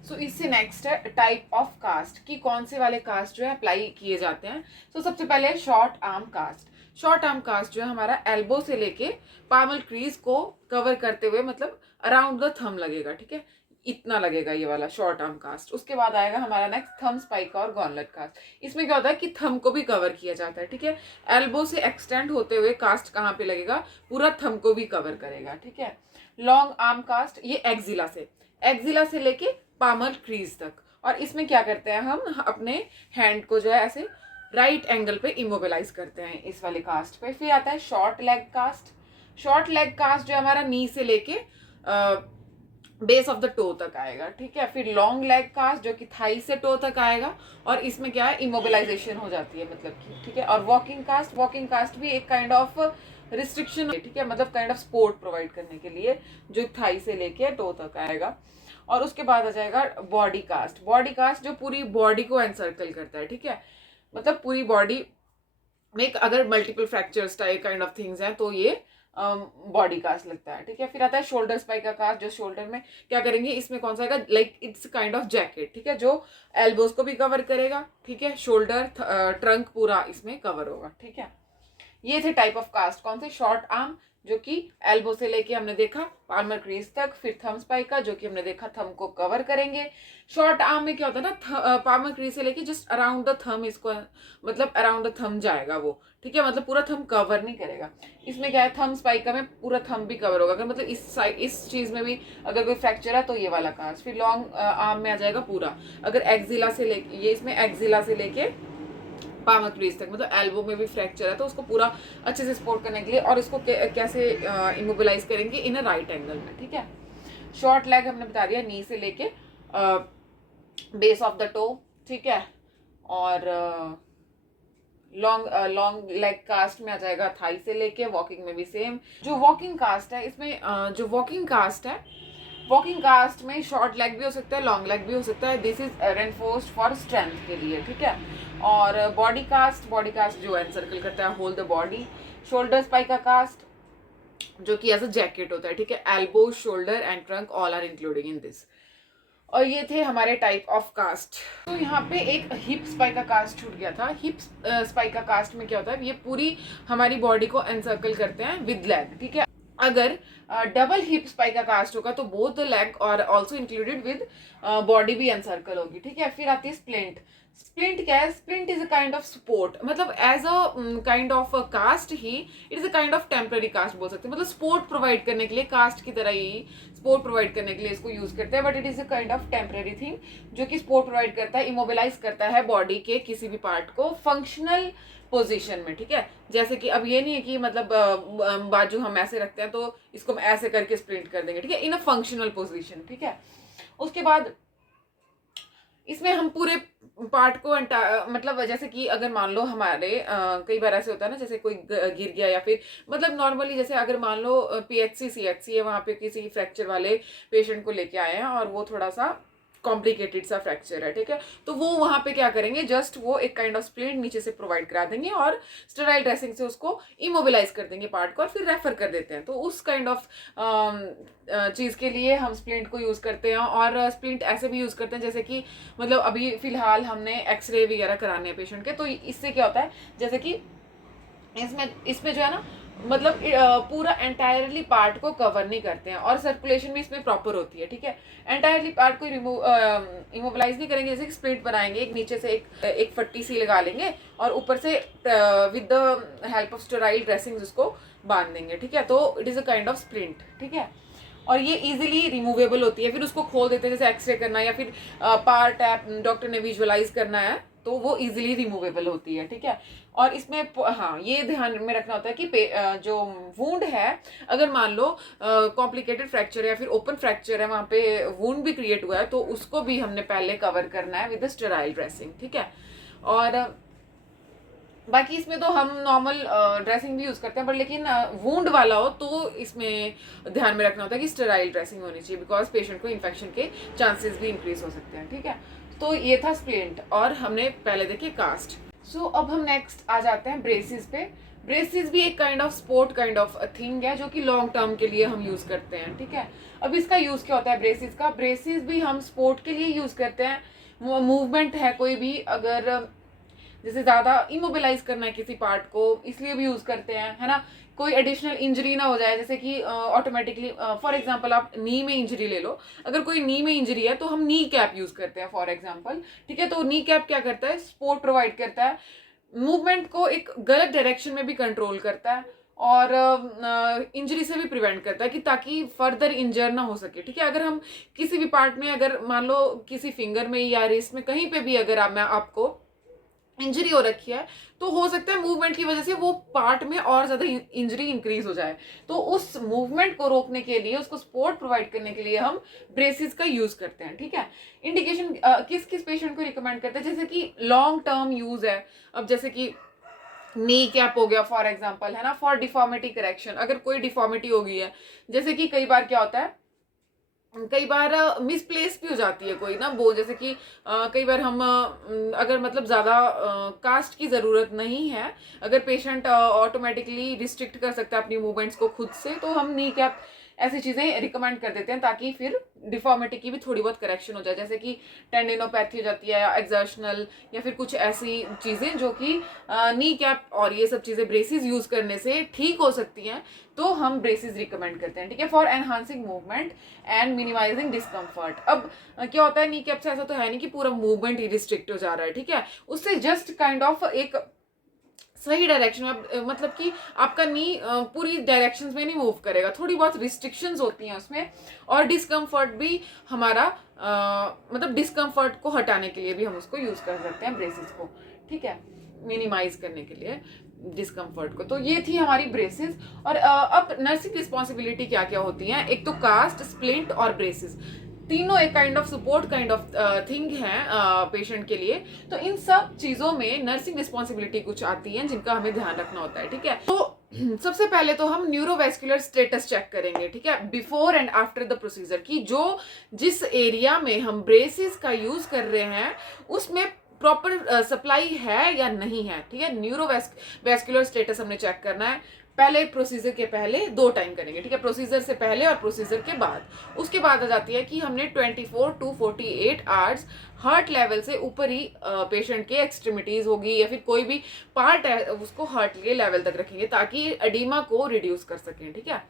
सो इससे नेक्स्ट है टाइप ऑफ कास्ट, कि कौन से वाले कास्ट जो है अप्लाई किए जाते हैं। सबसे पहले short arm cast. Short arm cast जो है हमारा एल्बो से लेके पामल क्रीज को कवर करते हुए, मतलब अराउंड द थंब लगेगा। ठीक है, इतना लगेगा ये वाला शॉर्ट आर्म कास्ट। उसके बाद आएगा हमारा नेक्स्ट थंब स्पाइक और गॉनलेट कास्ट। इसमें क्या होता है कि थंब को भी कवर किया जाता है। ठीक है, एल्बो से एक्सटेंड होते हुए कास्ट कहाँ पे लगेगा? पूरा थंब को भी कवर करेगा। ठीक है, लॉन्ग आर्म कास्ट, ये एक्जिला से लेके पामल क्रीज तक। और इसमें क्या करते हैं, हम अपने हैंड को जो है ऐसे राइट एंगल पे इमोबिलाइज करते हैं इस वाले कास्ट पे। फिर आता है short leg cast. Short leg cast knee हमारा नी से लेके बेस ऑफ द टो तक आएगा। ठीक है, फिर लॉन्ग लेग कास्ट जो कि थाई से टो तक आएगा और इसमें क्या है, इमोबिलाइजेशन हो जाती है मतलब कि। ठीक है, और वॉकिंग कास्ट भी एक काइंड ऑफ रिस्ट्रिक्शन है। ठीक है, मतलब काइंड ऑफ सपोर्ट प्रोवाइड करने के लिए, जो थाई से लेके टो तक आएगा। और उसके बाद आ जाएगा बॉडी कास्ट जो पूरी बॉडी को एनसर्कल करता है। ठीक है, मतलब पूरी बॉडी में अगर multiple fractures type kind of things हैं तो ये बॉडी कास्ट लगता है। ठीक है, फिर आता है शोल्डर स्पाइक का कास्ट, जो शोल्डर में क्या करेंगे, इसमें कौन सा आएगा, like it's kind of jacket. ठीक है, जो एल्बोज को भी कवर करेगा। ठीक है, शोल्डर ट्रंक पूरा इसमें कवर होगा। ठीक है, ये थे टाइप ऑफ कास्ट, कौन से? शॉर्ट आर्म जो कि एल्बो से लेके हमने देखा पाल्मर क्रीज तक, फिर थंब स्पाइक का जो कि हमने देखा थंब को कवर करेंगे। शॉर्ट आर्म में क्या होता है ना, पाल्मर क्रीज से लेके जस्ट अराउंड द थंब, इसको मतलब अराउंड द थंब जाएगा वो। ठीक है, मतलब पूरा थंब कवर नहीं करेगा। इसमें क्या है, थंब स्पाइक का में पूरा थंब भी कवर होगा, अगर मतलब इस साइड इस चीज में भी अगर कोई फ्रैक्चर है तो ये वाला कास्ट। फिर लॉन्ग आर्म में आ जाएगा पूरा, अगर एक्जिला से लेके, ये इसमें एक्जिला से लेके पामर क्रीज तक, मतलब एल्बो में भी फ्रैक्चर है तो उसको पूरा अच्छे से सपोर्ट करने के लिए, और इसको कैसे इमोबिलाइज करेंगे, इन अ राइट एंगल में। ठीक है, शॉर्ट लेग हमने बता दिया, नी से लेके बेस ऑफ द टो। ठीक है, और लॉन्ग लेग कास्ट में आ जाएगा, थाई से लेके वॉकिंग में भी सेम। जो वॉकिंग कास्ट है इसमें वॉकिंग कास्ट में शॉर्ट लेग भी हो सकता है, लॉन्ग लेग भी हो सकता है। This is reinforced for strength के लिए, ठीक है। और बॉडी कास्ट जो एनसर्कल करता है whole the body. Shoulder spica cast जो कि एज अ जैकेट होता है, ठीक है। Elbow, shoulder and trunk all are including in this. और ये थे हमारे टाइप ऑफ कास्ट। तो यहाँ पे एक हिप स्पाइका कास्ट छूट गया था। हिप स्पाइका कास्ट में क्या होता है, ये पूरी हमारी बॉडी को एनसर्कल करते हैं विद लेग, ठीक है। अगर डबल हिप स्पाइका कास्ट होगा तो बोथ द लेग और ऑल्सो इंक्लूडेड विद बॉडी भी एनसर्कल होगी, ठीक है। फिर आती है स्प्लिंट। स्प्लिंट क्या है? Splint is a kind of support, मतलब as a kind of cast ही it is a kind of temporary cast बोल सकते हैं। मतलब सपोर्ट प्रोवाइड करने के लिए, कास्ट की तरह ही सपोर्ट प्रोवाइड करने के लिए इसको यूज करते हैं, but it is a kind of temporary thing जो कि सपोर्ट प्रोवाइड करता है, इमोबिलाइज करता है बॉडी के किसी भी पार्ट को फंक्शनल पोजीशन में, ठीक है। जैसे कि अब ये नहीं है कि मतलब बाजू हम ऐसे रखते हैं तो इसको हम ऐसे करके स्प्लिंट कर देंगे, ठीक है, इन अ फंक्शनल पोजीशन, ठीक है। उसके बाद इसमें हम पूरे पार्ट को मतलब जैसे कि अगर मान लो हमारे कई बार ऐसे होता है ना, जैसे कोई गिर गया या फिर मतलब नॉर्मली जैसे अगर मान लो पीएचसी सीएचसी है, वहाँ पे किसी फ्रैक्चर वाले पेशेंट को लेके आए हैं और वो थोड़ा सा कॉम्प्लिकेटेड सा फ्रैक्चर है, ठीक है। तो वो वहाँ पे क्या करेंगे, जस्ट वो एक काइंड ऑफ स्प्लिंट नीचे से प्रोवाइड करा देंगे और स्टेराइल ड्रेसिंग से उसको इमोबिलाइज कर देंगे पार्ट को और फिर रेफर कर देते हैं। तो उस काइंड ऑफ चीज़ के लिए हम स्प्लिंट को यूज़ करते हैं। और स्प्लिंट ऐसे भी यूज़ करते हैं जैसे कि मतलब अभी फिलहाल हमने एक्सरे वगैरह कराने हैं पेशेंट के, तो इससे क्या होता है, जैसे कि इसमें जो है ना, मतलब पूरा एंटायरली पार्ट को कवर नहीं करते हैं और सर्कुलेशन भी इसमें प्रॉपर होती है, ठीक है। एंटायरली पार्ट को इमोबिलाइज नहीं करेंगे, जैसे स्प्लिट बनाएंगे, एक नीचे से एक फट्टी सी लगा लेंगे और ऊपर से with the help of sterile dressing उसको बांध देंगे, ठीक है। तो it is a kind of splint, ठीक है। और ये इजीली रिमूवेबल होती है, फिर उसको खोल देते हैं, जैसे एक्सरे करना है या फिर पार्ट डॉक्टर ने विजुअलाइज करना है तो वो इजीली रिमूवेबल होती है, ठीक है। और इसमें हाँ ये ध्यान में रखना होता है कि जो वुंड है, अगर मान लो कॉम्प्लिकेटेड फ्रैक्चर या फिर ओपन फ्रैक्चर है, वहाँ पे वुंड भी क्रिएट हुआ है, तो उसको भी हमने पहले कवर करना है विद स्टेराइल ड्रेसिंग, ठीक है। और बाकी इसमें तो हम नॉर्मल ड्रेसिंग भी यूज़ करते हैं, पर लेकिन वुंड वाला हो तो इसमें ध्यान में रखना होता है कि स्टेराइल ड्रेसिंग होनी चाहिए, बिकॉज पेशेंट को इन्फेक्शन के चांसेस भी इंक्रीज हो सकते हैं, ठीक है। तो ये था स्प्लिंट और हमने पहले देखी कास्ट। सो अब हम नेक्स्ट आ जाते हैं ब्रेसिस पे। ब्रेसिस भी एक kind of sport kind of thing है जो कि लॉन्ग टर्म के लिए हम यूज़ करते हैं, ठीक है। अब इसका यूज़ क्या होता है ब्रेसिस का? ब्रेसिस भी हम स्पोर्ट के लिए यूज़ करते हैं। मूवमेंट है कोई भी, अगर जैसे ज़्यादा इमोबिलाइज करना है किसी पार्ट को, इसलिए भी यूज़ करते हैं, है ना। कोई एडिशनल इंजरी ना हो जाए, जैसे कि ऑटोमेटिकली फॉर एग्जांपल आप नी में इंजरी ले लो, अगर कोई नी में इंजरी है तो हम नी कैप यूज़ करते हैं फॉर एग्जांपल, ठीक है। तो नी कैप क्या करता है? सपोर्ट प्रोवाइड करता है, मूवमेंट को एक गलत डायरेक्शन में भी कंट्रोल करता है और इंजरी से भी प्रिवेंट करता है कि ताकि फर्दर इंजर ना हो सके, ठीक है। अगर हम किसी भी पार्ट में, अगर मान लो किसी फिंगर में या रिस्ट में कहीं पे भी अगर आपको इंजरी हो रखी है, तो हो सकता है मूवमेंट की वजह से वो पार्ट में और ज्यादा इंजरी इंक्रीज हो जाए, तो उस मूवमेंट को रोकने के लिए, उसको सपोर्ट प्रोवाइड करने के लिए हम ब्रेसिस का यूज करते हैं, ठीक है। इंडिकेशन किस किस पेशेंट को रिकमेंड करते हैं? जैसे कि लॉन्ग टर्म यूज है, अब जैसे कि नी कैप हो गया फॉर एग्जाम्पल, है ना, फॉर डिफॉर्मिटी करेक्शन, अगर कोई डिफॉर्मिटी हो गई है, जैसे कि कई बार क्या होता है, कई बार मिसप्लेस भी हो जाती है कोई ना वो, जैसे कि कई बार हम अगर मतलब ज़्यादा कास्ट की ज़रूरत नहीं है, अगर पेशेंट ऑटोमेटिकली रिस्ट्रिक्ट कर सकता है अपनी मूवमेंट्स को खुद से, तो हम नी कैप ऐसी चीज़ें रिकमेंड कर देते हैं ताकि फिर डिफॉर्मिटी की भी थोड़ी बहुत करेक्शन हो जाए, जैसे कि टेंडिनोपैथी हो जाती है या एक्सर्शनल या फिर कुछ ऐसी चीज़ें जो कि नी कैप और ये सब चीज़ें ब्रेसिस यूज़ करने से ठीक हो सकती हैं, तो हम ब्रेसिस रिकमेंड करते हैं, ठीक है, for enhancing movement and minimising discomfort. अब क्या होता है, नी कैप से ऐसा तो है नहीं कि पूरा मूवमेंट ही रिस्ट्रिक्ट हो जा रहा है, ठीक है, उससे जस्ट काइंड ऑफ एक सही डायरेक्शन में, मतलब कि आपका नी पूरी डायरेक्शंस में नहीं मूव करेगा, थोड़ी बहुत रिस्ट्रिक्शंस होती हैं उसमें, और डिस्कम्फर्ट भी हमारा मतलब डिस्कम्फर्ट को हटाने के लिए भी हम उसको यूज़ कर सकते हैं ब्रेसिस को, ठीक है, मिनिमाइज करने के लिए डिस्कम्फर्ट को। तो ये थी हमारी ब्रेसिस। और अब नर्सिंग रिस्पॉन्सिबिलिटी क्या क्या होती हैं? एक तो कास्ट, स्प्लिंट और ब्रेसिस। तीनों एक kind of support kind of thing है पेशेंट के लिए। तो इन सब चीज़ों में नर्सिंग रिस्पॉन्सिबिलिटी कुछ आती है जिनका हमें ध्यान रखना होता है, ठीक है। तो सबसे पहले तो हम न्यूरोवेस्कुलर स्टेटस चेक करेंगे, ठीक है, before and after the procedure, की जो जिस एरिया में हम ब्रेसेस का यूज कर रहे हैं उसमें प्रॉपर सप्लाई है या नहीं है, ठीक है। न्यूरोवेस्कुलर स्टेटस हमने चेक करना है पहले, प्रोसीजर के पहले 2 टाइम करेंगे, ठीक है, प्रोसीजर से पहले और प्रोसीजर के बाद। उसके बाद आ जाती है कि हमने 24 to 48 आवर्स हार्ट लेवल से ऊपर ही पेशेंट के एक्सट्रीमिटीज होगी या फिर कोई भी पार्ट है उसको हार्ट के लेवल तक रखेंगे ताकि एडीमा को रिड्यूस कर सकें, ठीक है,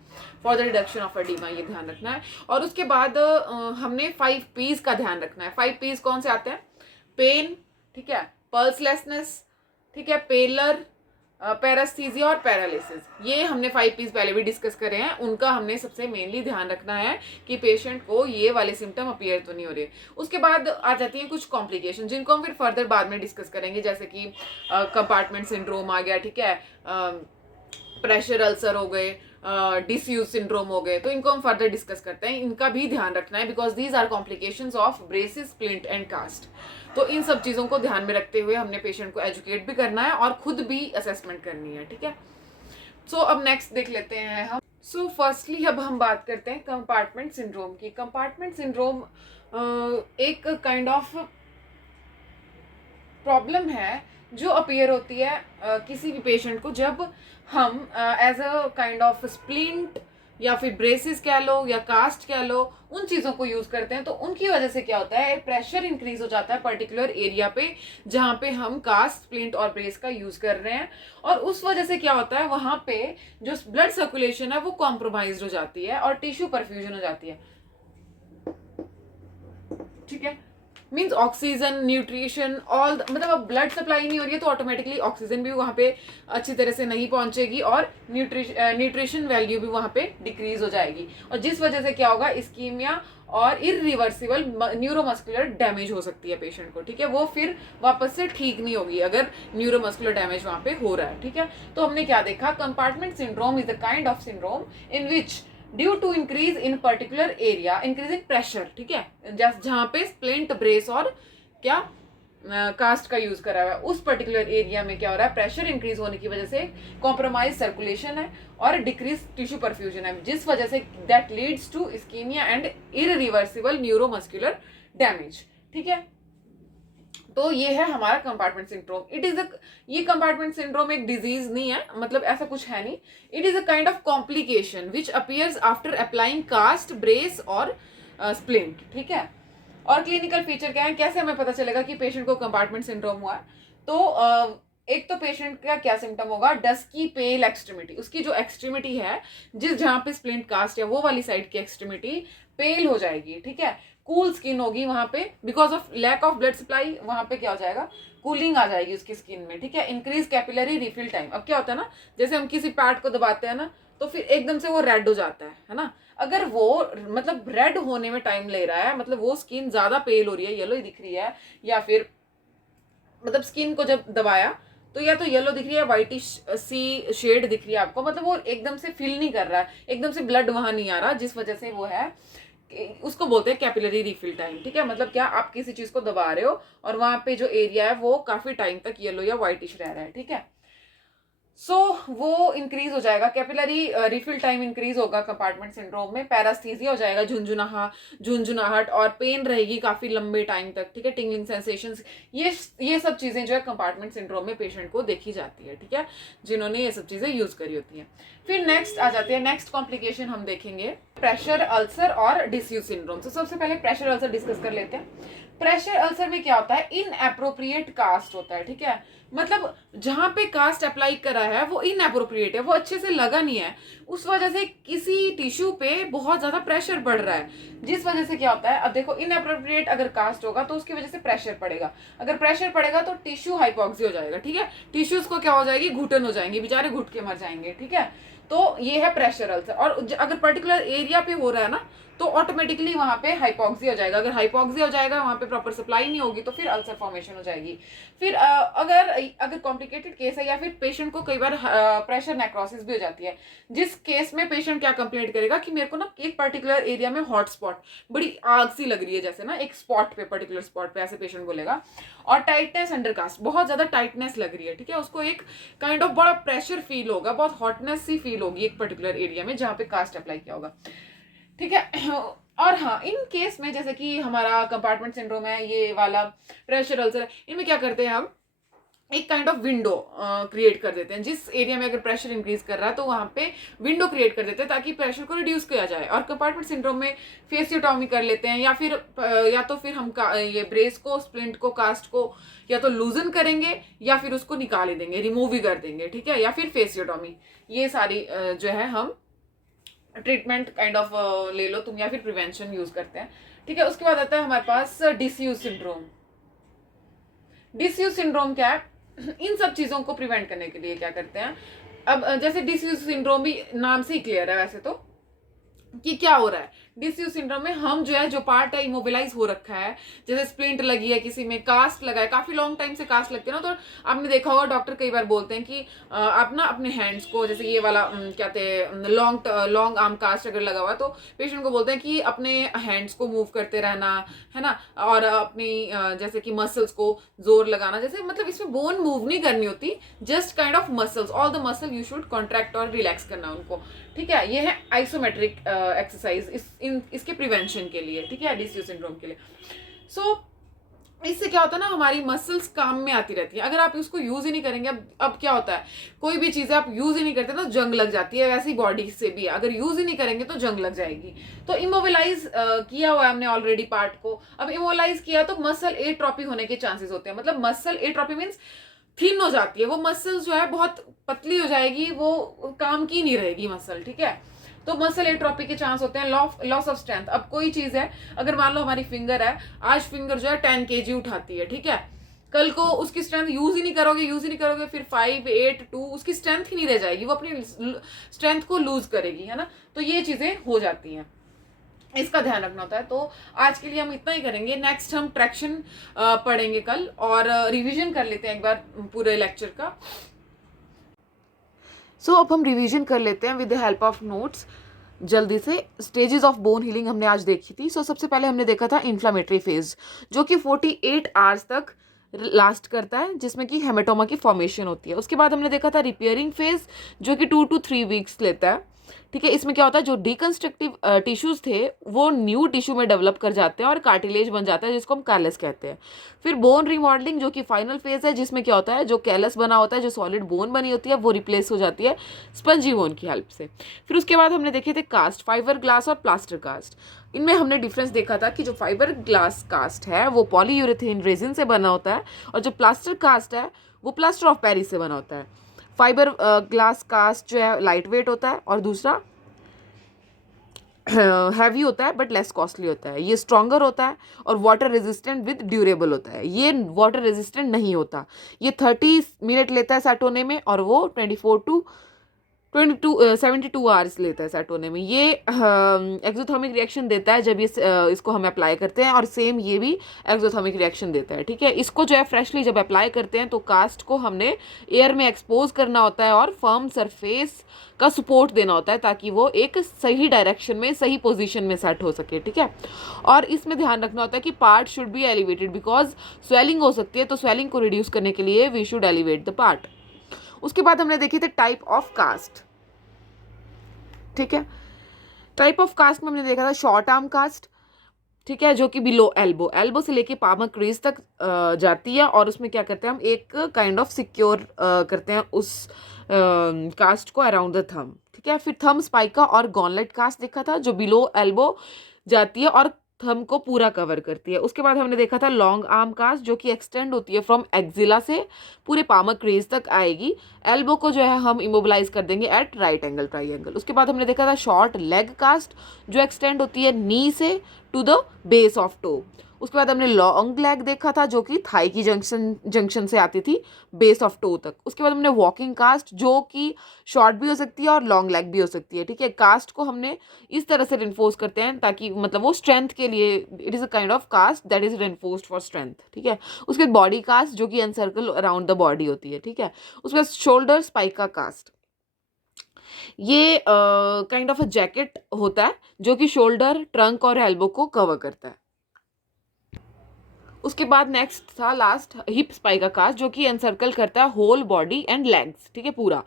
for the reduction of oedema, ये ध्यान रखना है। और उसके बाद हमने 5 P's का ध्यान रखना है। 5 P's कौन से आते हैं? पेन, ठीक है, पल्सलेसनेस, ठीक है, पेलर, पैरास्थीजिया और पैरालिसिस। ये हमने 5 P's पहले भी डिस्कस करे हैं, उनका हमने सबसे मेनली ध्यान रखना है कि पेशेंट को ये वाले सिम्टम अपीयर तो नहीं हो रहे। उसके बाद आ जाती हैं कुछ कॉम्प्लिकेशन जिनको हम फिर फर्दर बाद में डिस्कस करेंगे, जैसे कि कंपार्टमेंट सिंड्रोम आ गया, ठीक है, प्रेशर अल्सर हो गए, डिसयूज सिंड्रोम हो गए, तो इनको हम फर्दर डिस्कस करते हैं। इनका भी ध्यान रखना है because these are complications of braces, splint and cast. तो इन सब चीज़ों को ध्यान में रखते हुए हमने पेशेंट को एजुकेट भी करना है और खुद भी असेसमेंट करनी है, ठीक है। सो अब नेक्स्ट देख लेते हैं हम। सो फर्स्टली अब हम बात करते हैं कंपार्टमेंट सिंड्रोम की। कंपार्टमेंट सिंड्रोम एक काइंड ऑफ प्रॉब्लम है जो अपीयर होती है किसी भी पेशेंट को जब हम as a kind of splint या फिर ब्रेसिस कह लो या कास्ट कह लो, उन चीज़ों को यूज़ करते हैं। तो उनकी वजह से क्या होता है, प्रेशर इंक्रीज हो जाता है पर्टिकुलर एरिया पे जहाँ पे हम कास्ट, स्प्लिंट और ब्रेस का यूज़ कर रहे हैं, और उस वजह से क्या होता है वहाँ पे जो ब्लड सर्कुलेशन है वो कॉम्प्रोमाइज हो जाती है और टिश्यू परफ्यूजन हो जाती है, ठीक है। मीन्स ऑक्सीजन, न्यूट्रिशन, ऑल मतलब अब ब्लड सप्लाई नहीं हो रही है तो ऑटोमेटिकली ऑक्सीजन भी वहाँ पे अच्छी तरह से नहीं पहुँचेगी और न्यूट्रिशन वैल्यू भी वहाँ पे डिक्रीज हो जाएगी, और जिस वजह से क्या होगा, इस्कीमिया और इरिवर्सिबल न्यूरोमस्कुलर डैमेज हो सकती है पेशेंट को, ठीक है। वो फिर वापस से ठीक नहीं होगी अगर न्यूरोमस्कुलर डैमेज वहाँ पे हो रहा है, ठीक है। तो हमने क्या देखा, compartment syndrome is the kind of syndrome in which due to increase in particular area, increase in pressure, ठीक है, जहाँ पे स्प्लिंट, ब्रेस और क्या कास्ट का यूज करा हुआ है उस पर्टिकुलर एरिया में क्या हो रहा है, प्रेशर इंक्रीज होने की वजह से कॉम्प्रोमाइज सर्कुलेशन है और डिक्रीज टिश्यू परफ्यूजन है, जिस वजह से that leads to ischaemia and irreversible neuromuscular damage, ठीक है। तो ये है हमारा कंपार्टमेंट सिंड्रोम। इट इज ये कंपार्टमेंट सिंड्रोम एक डिजीज नहीं है, मतलब ऐसा कुछ है नहीं। It is a kind of complication which appears after applying cast, brace और स्प्लिंट, ठीक है। और क्लिनिकल फीचर क्या है, कैसे हमें पता चलेगा कि पेशेंट को कंपार्टमेंट सिंड्रोम हुआ है? तो एक तो पेशेंट का क्या सिम्टम होगा, डस्की पेल एक्सट्रीमिटी, उसकी जो एक्सट्रीमिटी है जिस जहाँ पे स्प्लिंट कास्ट है वो वाली साइड की एक्सट्रीमिटी पेल हो जाएगी, ठीक है। कूल स्किन होगी वहां पे because of lack of blood supply, वहां पे क्या हो जाएगा, कूलिंग आ जाएगी उसकी स्किन में, ठीक है। Increase capillary refill time. अब क्या होता है ना, जैसे हम किसी पार्ट को दबाते हैं ना तो फिर एकदम से वो रेड हो जाता है ना। अगर वो मतलब रेड होने में टाइम ले रहा है, मतलब वो स्किन ज्यादा पेल हो रही है, येलो ही दिख रही है, या फिर मतलब स्किन को जब दबाया तो या तो येलो दिख रही है, व्हाइटिश सी शेड दिख रही है आपको, मतलब वो एकदम से फील नहीं कर रहा है, एकदम से ब्लड वहां नहीं आ रहा, जिस वजह से वो है, उसको बोलते हैं कैपिलरी रिफिल टाइम, ठीक है। मतलब क्या, आप किसी चीज को दबा रहे हो और वहां पे जो एरिया है वो काफी टाइम तक येलो या व्हाइटिश रह रहा है, ठीक है। सो वो इंक्रीज हो जाएगा, कैपिलरी रिफिल टाइम इंक्रीज होगा कंपार्टमेंट सिंड्रोम में। पैरास्थीजिया हो जाएगा, झुंझुनाहट और पेन रहेगी काफी लंबे टाइम तक, ठीक है। टिंगलिंग सेंसेशंस, ये सब चीजें जो है कंपार्टमेंट सिंड्रोम में पेशेंट को देखी जाती है, ठीक है, जिन्होंने ये सब चीजें यूज करी होती हैं। फिर नेक्स्ट आ जाती है, नेक्स्ट कॉम्प्लिकेशन हम देखेंगे प्रेशर अल्सर और डिसयूज सिंड्रोम। तो सबसे पहले प्रेशर अल्सर डिस्कस कर लेते हैं। प्रेशर अल्सर में क्या होता है, इनएप्रोप्रिएट कास्ट होता है, ठीक है। मतलब जहां पे कास्ट अप्लाई करा है वो इनएप्रोप्रिएट है, वो अच्छे से लगा नहीं है, उस वजह से किसी टिश्यू पे बहुत ज्यादा प्रेशर पड़ रहा है, जिस वजह से क्या होता है, अब देखो इनएप्रोप्रिएट अगर कास्ट होगा तो उसकी वजह से प्रेशर पड़ेगा, अगर प्रेशर पड़ेगा तो टिश्यू हाइपोक्सी हो जाएगा, ठीक है। टिश्यूज को क्या हो जाएगी, घुटन हो जाएंगी, बेचारे घुट के मर जाएंगे, ठीक है। तो ये है प्रेशर अल्सर। और अगर पर्टिकुलर एरिया पे हो रहा है ना तो ऑटोमेटिकली वहां पे हाइपोक्सिया हो जाएगा। अगर हाइपोक्सिया हो जाएगा, वहां पे प्रॉपर सप्लाई नहीं होगी, तो फिर अल्सर फॉर्मेशन हो जाएगी। फिर अगर कॉम्प्लिकेटेड केस है या फिर पेशेंट को कई बार प्रेशर नेक्रोसिस भी हो जाती है, जिस केस में पेशेंट क्या कंप्लेंट करेगा कि मेरे को ना एक पर्टिकुलर एरिया में हॉट स्पॉट, बड़ी आग सी लग रही है, जैसे ना एक स्पॉट पे, पर्टिकुलर स्पॉट पे, ऐसे पेशेंट बोलेगा। और टाइटनेस अंडरकास्ट, बहुत ज्यादा टाइटनेस लग रही है, ठीक है, उसको एक काइंड ऑफ बड़ा प्रेशर फील होगा, बहुत हॉटनेस सी फील होगी एक पर्टिकुलर एरिया में जहाँ पे कास्ट अप्लाई किया होगा, ठीक है। और हाँ, इन केस में जैसे कि हमारा कंपार्टमेंट सिंड्रोम है, ये वाला प्रेशर अल्सर है, इनमें क्या करते हैं हम, एक काइंड ऑफ विंडो क्रिएट कर देते हैं। जिस एरिया में अगर प्रेशर इंक्रीज कर रहा है तो वहां पे विंडो क्रिएट कर देते हैं ताकि प्रेशर को रिड्यूस किया जाए। और कंपार्टमेंट सिंड्रोम में फेसियोटॉमी कर लेते हैं, या फिर या तो फिर हम ये ब्रेस को, स्प्लिंट को, कास्ट को या तो लूजन करेंगे या फिर उसको निकाल ही देंगे, रिमूव ही कर देंगे, ठीक है, या फिर फेसियोटॉमी। ये सारी जो है हम ट्रीटमेंट काइंड ऑफ ले लो तुम, या फिर प्रिवेंशन यूज करते हैं, ठीक है। उसके बाद आता है हमारे पास डिसयूज सिंड्रोम। डिसयूज सिंड्रोम क्या है, इन सब चीजों को प्रिवेंट करने के लिए क्या करते हैं, अब जैसे डिसयूज सिंड्रोम भी नाम से ही क्लियर है वैसे तो कि क्या हो रहा है। डिसयूज सिंड्रोम में हम जो है, जो पार्ट है इमोबिलाइज हो रखा है, जैसे स्प्लिंट लगी है, किसी में कास्ट लगा है, काफी लॉन्ग टाइम से कास्ट लगती है ना, तो आपने देखा होगा डॉक्टर कई बार बोलते हैं कि आप ना अपने हैंड्स को, जैसे ये वाला क्या कहते हैं, लॉन्ग आर्म कास्ट अगर लगा हुआ है तो पेशेंट को बोलते हैं कि अपने हैंड्स को मूव करते रहना, है ना, और अपनी जैसे कि मसल्स को जोर लगाना, जैसे मतलब इसमें बोन मूव नहीं करनी होती, just kind of muscles, all the muscle you should contract और रिलैक्स करना उनको, ठीक है। ये है आइसोमेट्रिक एक्सरसाइज इसके प्रिवेंशन के लिए, ठीक है, डिसयूज सिंड्रोम के लिए। सो इससे क्या होता है ना, हमारी मसल्स काम में आती रहती है। अगर आप उसको यूज ही नहीं करेंगे, अब क्या होता है, कोई भी चीजें आप यूज ही नहीं करते तो जंग लग जाती है, वैसे ही बॉडी से भी अगर यूज ही नहीं करेंगे तो जंग लग जाएगी। तो इमोबिलाइज किया हुआ है हमने ऑलरेडी पार्ट को, अब इमोबिलाइज किया तो मसल एट्रोफी होने के चांसेस होते हैं। मतलब मसल एट्रोफी मीन्स थिन हो जाती है, वो मसल जो है बहुत पतली हो जाएगी, वो काम की नहीं रहेगी मसल, ठीक है। तो मसल एट्रोफी के चांस होते हैं। लॉस ऑफ स्ट्रेंथ, अब कोई चीज है, अगर मान लो हमारी फिंगर है, आज फिंगर जो है 10 kg उठाती है, ठीक है, कल को उसकी स्ट्रेंथ यूज ही नहीं करोगे, फिर 5, 8, 2 उसकी स्ट्रेंथ ही नहीं रह जाएगी, वो अपनी स्ट्रेंथ को लूज करेगी, है ना। तो ये चीजें हो जाती हैं, इसका ध्यान रखना होता है। तो आज के लिए हम इतना ही करेंगे, नेक्स्ट हम ट्रैक्शन पढ़ेंगे कल, और रिवीजन कर लेते हैं एक बार पूरे लेक्चर का। सो अब हम रिवीजन कर लेते हैं with the help of notes जल्दी से। स्टेजेस ऑफ बोन हीलिंग हमने आज देखी थी। सबसे पहले हमने देखा था इन्फ्लामेटरी फेज, जो कि 48 आवर्स तक लास्ट करता है, जिसमें कि हेमेटोमा की फॉर्मेशन होती है। उसके बाद हमने देखा था रिपेयरिंग फेज, जो कि 2 to 3 वीक्स लेता है, ठीक है। इसमें क्या होता है, जो डिकंस्ट्रक्टिव टिश्यूज थे वो न्यू टिश्यू में डेवलप कर जाते हैं और कार्टिलेज बन जाता है, जिसको हम कैलस कहते हैं। फिर बोन रिमॉडलिंग, जो कि फाइनल फेज है, जिसमें क्या होता है, जो कैलस बना होता है, जो सॉलिड बोन बनी होती है, वो रिप्लेस हो जाती है स्पंजी बोन की हेल्प से। फिर उसके बाद हमने देखे थे कास्ट, फाइबर ग्लास और प्लास्टर कास्ट। इनमें हमने डिफरेंस देखा था कि जो फाइबर ग्लास कास्ट है वो पॉलीयूरेथेन रेजिन से बना होता है, और जो प्लास्टर कास्ट है वो प्लास्टर ऑफ पेरिस से बना होता है। फाइबर ग्लास कास्ट जो है लाइट वेट होता है, और दूसरा हैवी होता है बट लेस कॉस्टली होता है। ये स्ट्रॉन्गर होता है और वाटर रेजिस्टेंट विद ड्यूरेबल होता है। ये वाटर रेजिस्टेंट नहीं होता। ये 30 मिनट लेता है सेट होने में, और वो 72 आवर्स लेता है सेट होने में। ये एक्सोथर्मिक रिएक्शन देता है जब ये इसको हम अप्लाई करते हैं, और सेम ये भी एक्सोथर्मिक रिएक्शन देता है, ठीक है। इसको जो है फ्रेशली जब अप्लाई करते हैं तो कास्ट को हमने एयर में एक्सपोज करना होता है और फर्म सरफेस का सपोर्ट देना होता है, ताकि वो एक सही डायरेक्शन में, सही पोजीशन में सेट हो सके, ठीक है। और इसमें ध्यान रखना होता है कि part should be elevated, because swelling हो सकती है, तो स्वेलिंग को रिड्यूस करने के लिए we should elevate the part. उसके बाद हमने देखी थे टाइप ऑफ कास्ट, ठीक है। टाइप ऑफ कास्ट में हमने देखा था शॉर्ट आर्म कास्ट, ठीक है, जो कि बिलो एल्बो से लेके पामर क्रीज तक जाती है, और उसमें क्या करते हैं हम, एक काइंड ऑफ सिक्योर करते हैं उस कास्ट को अराउंड द थंब, ठीक है। फिर थंब स्पाइका और गॉनलेट कास्ट देखा था, जो बिलो एल्बो जाती है और थंब को पूरा कवर करती है। उसके बाद हमने देखा था लॉन्ग आर्म कास्ट, जो कि एक्सटेंड होती है फ्रॉम एक्जिला से पूरे पामर क्रेज तक आएगी। एल्बो को जो है हम इमोबिलाइज कर देंगे एट राइट एंगल ट्राइंगल। उसके बाद हमने देखा था शॉर्ट लेग कास्ट, जो एक्सटेंड होती है नी से to the base of toe. उसके बाद हमने लॉन्ग लेग देखा था जो कि थाई की जंक्शन से आती थी बेस ऑफ टो तक। उसके बाद हमने वॉकिंग कास्ट जो कि शॉर्ट भी हो सकती है और लॉन्ग लेग भी हो सकती है, ठीक है। कास्ट को हमने इस तरह से रेनफोर्स करते हैं ताकि मतलब वो स्ट्रेंथ के लिए, it is a kind of cast that is reinforced for strength, ठीक है। उसके बाद बॉडी कास्ट जो कि एनसर्कल अराउंड द बॉडी होती है, ठीक है। उसके बाद शोल्डर स्पाइका कास्ट, ये काइंड ऑफ अ जैकेट होता है जो कि शोल्डर, ट्रंक और एल्बो को कवर करता है। उसके बाद नेक्स्ट था लास्ट हिप स्पाइका कास्ट जो कि एनसर्कल करता है होल बॉडी एंड लेग्स, ठीक है, पूरा।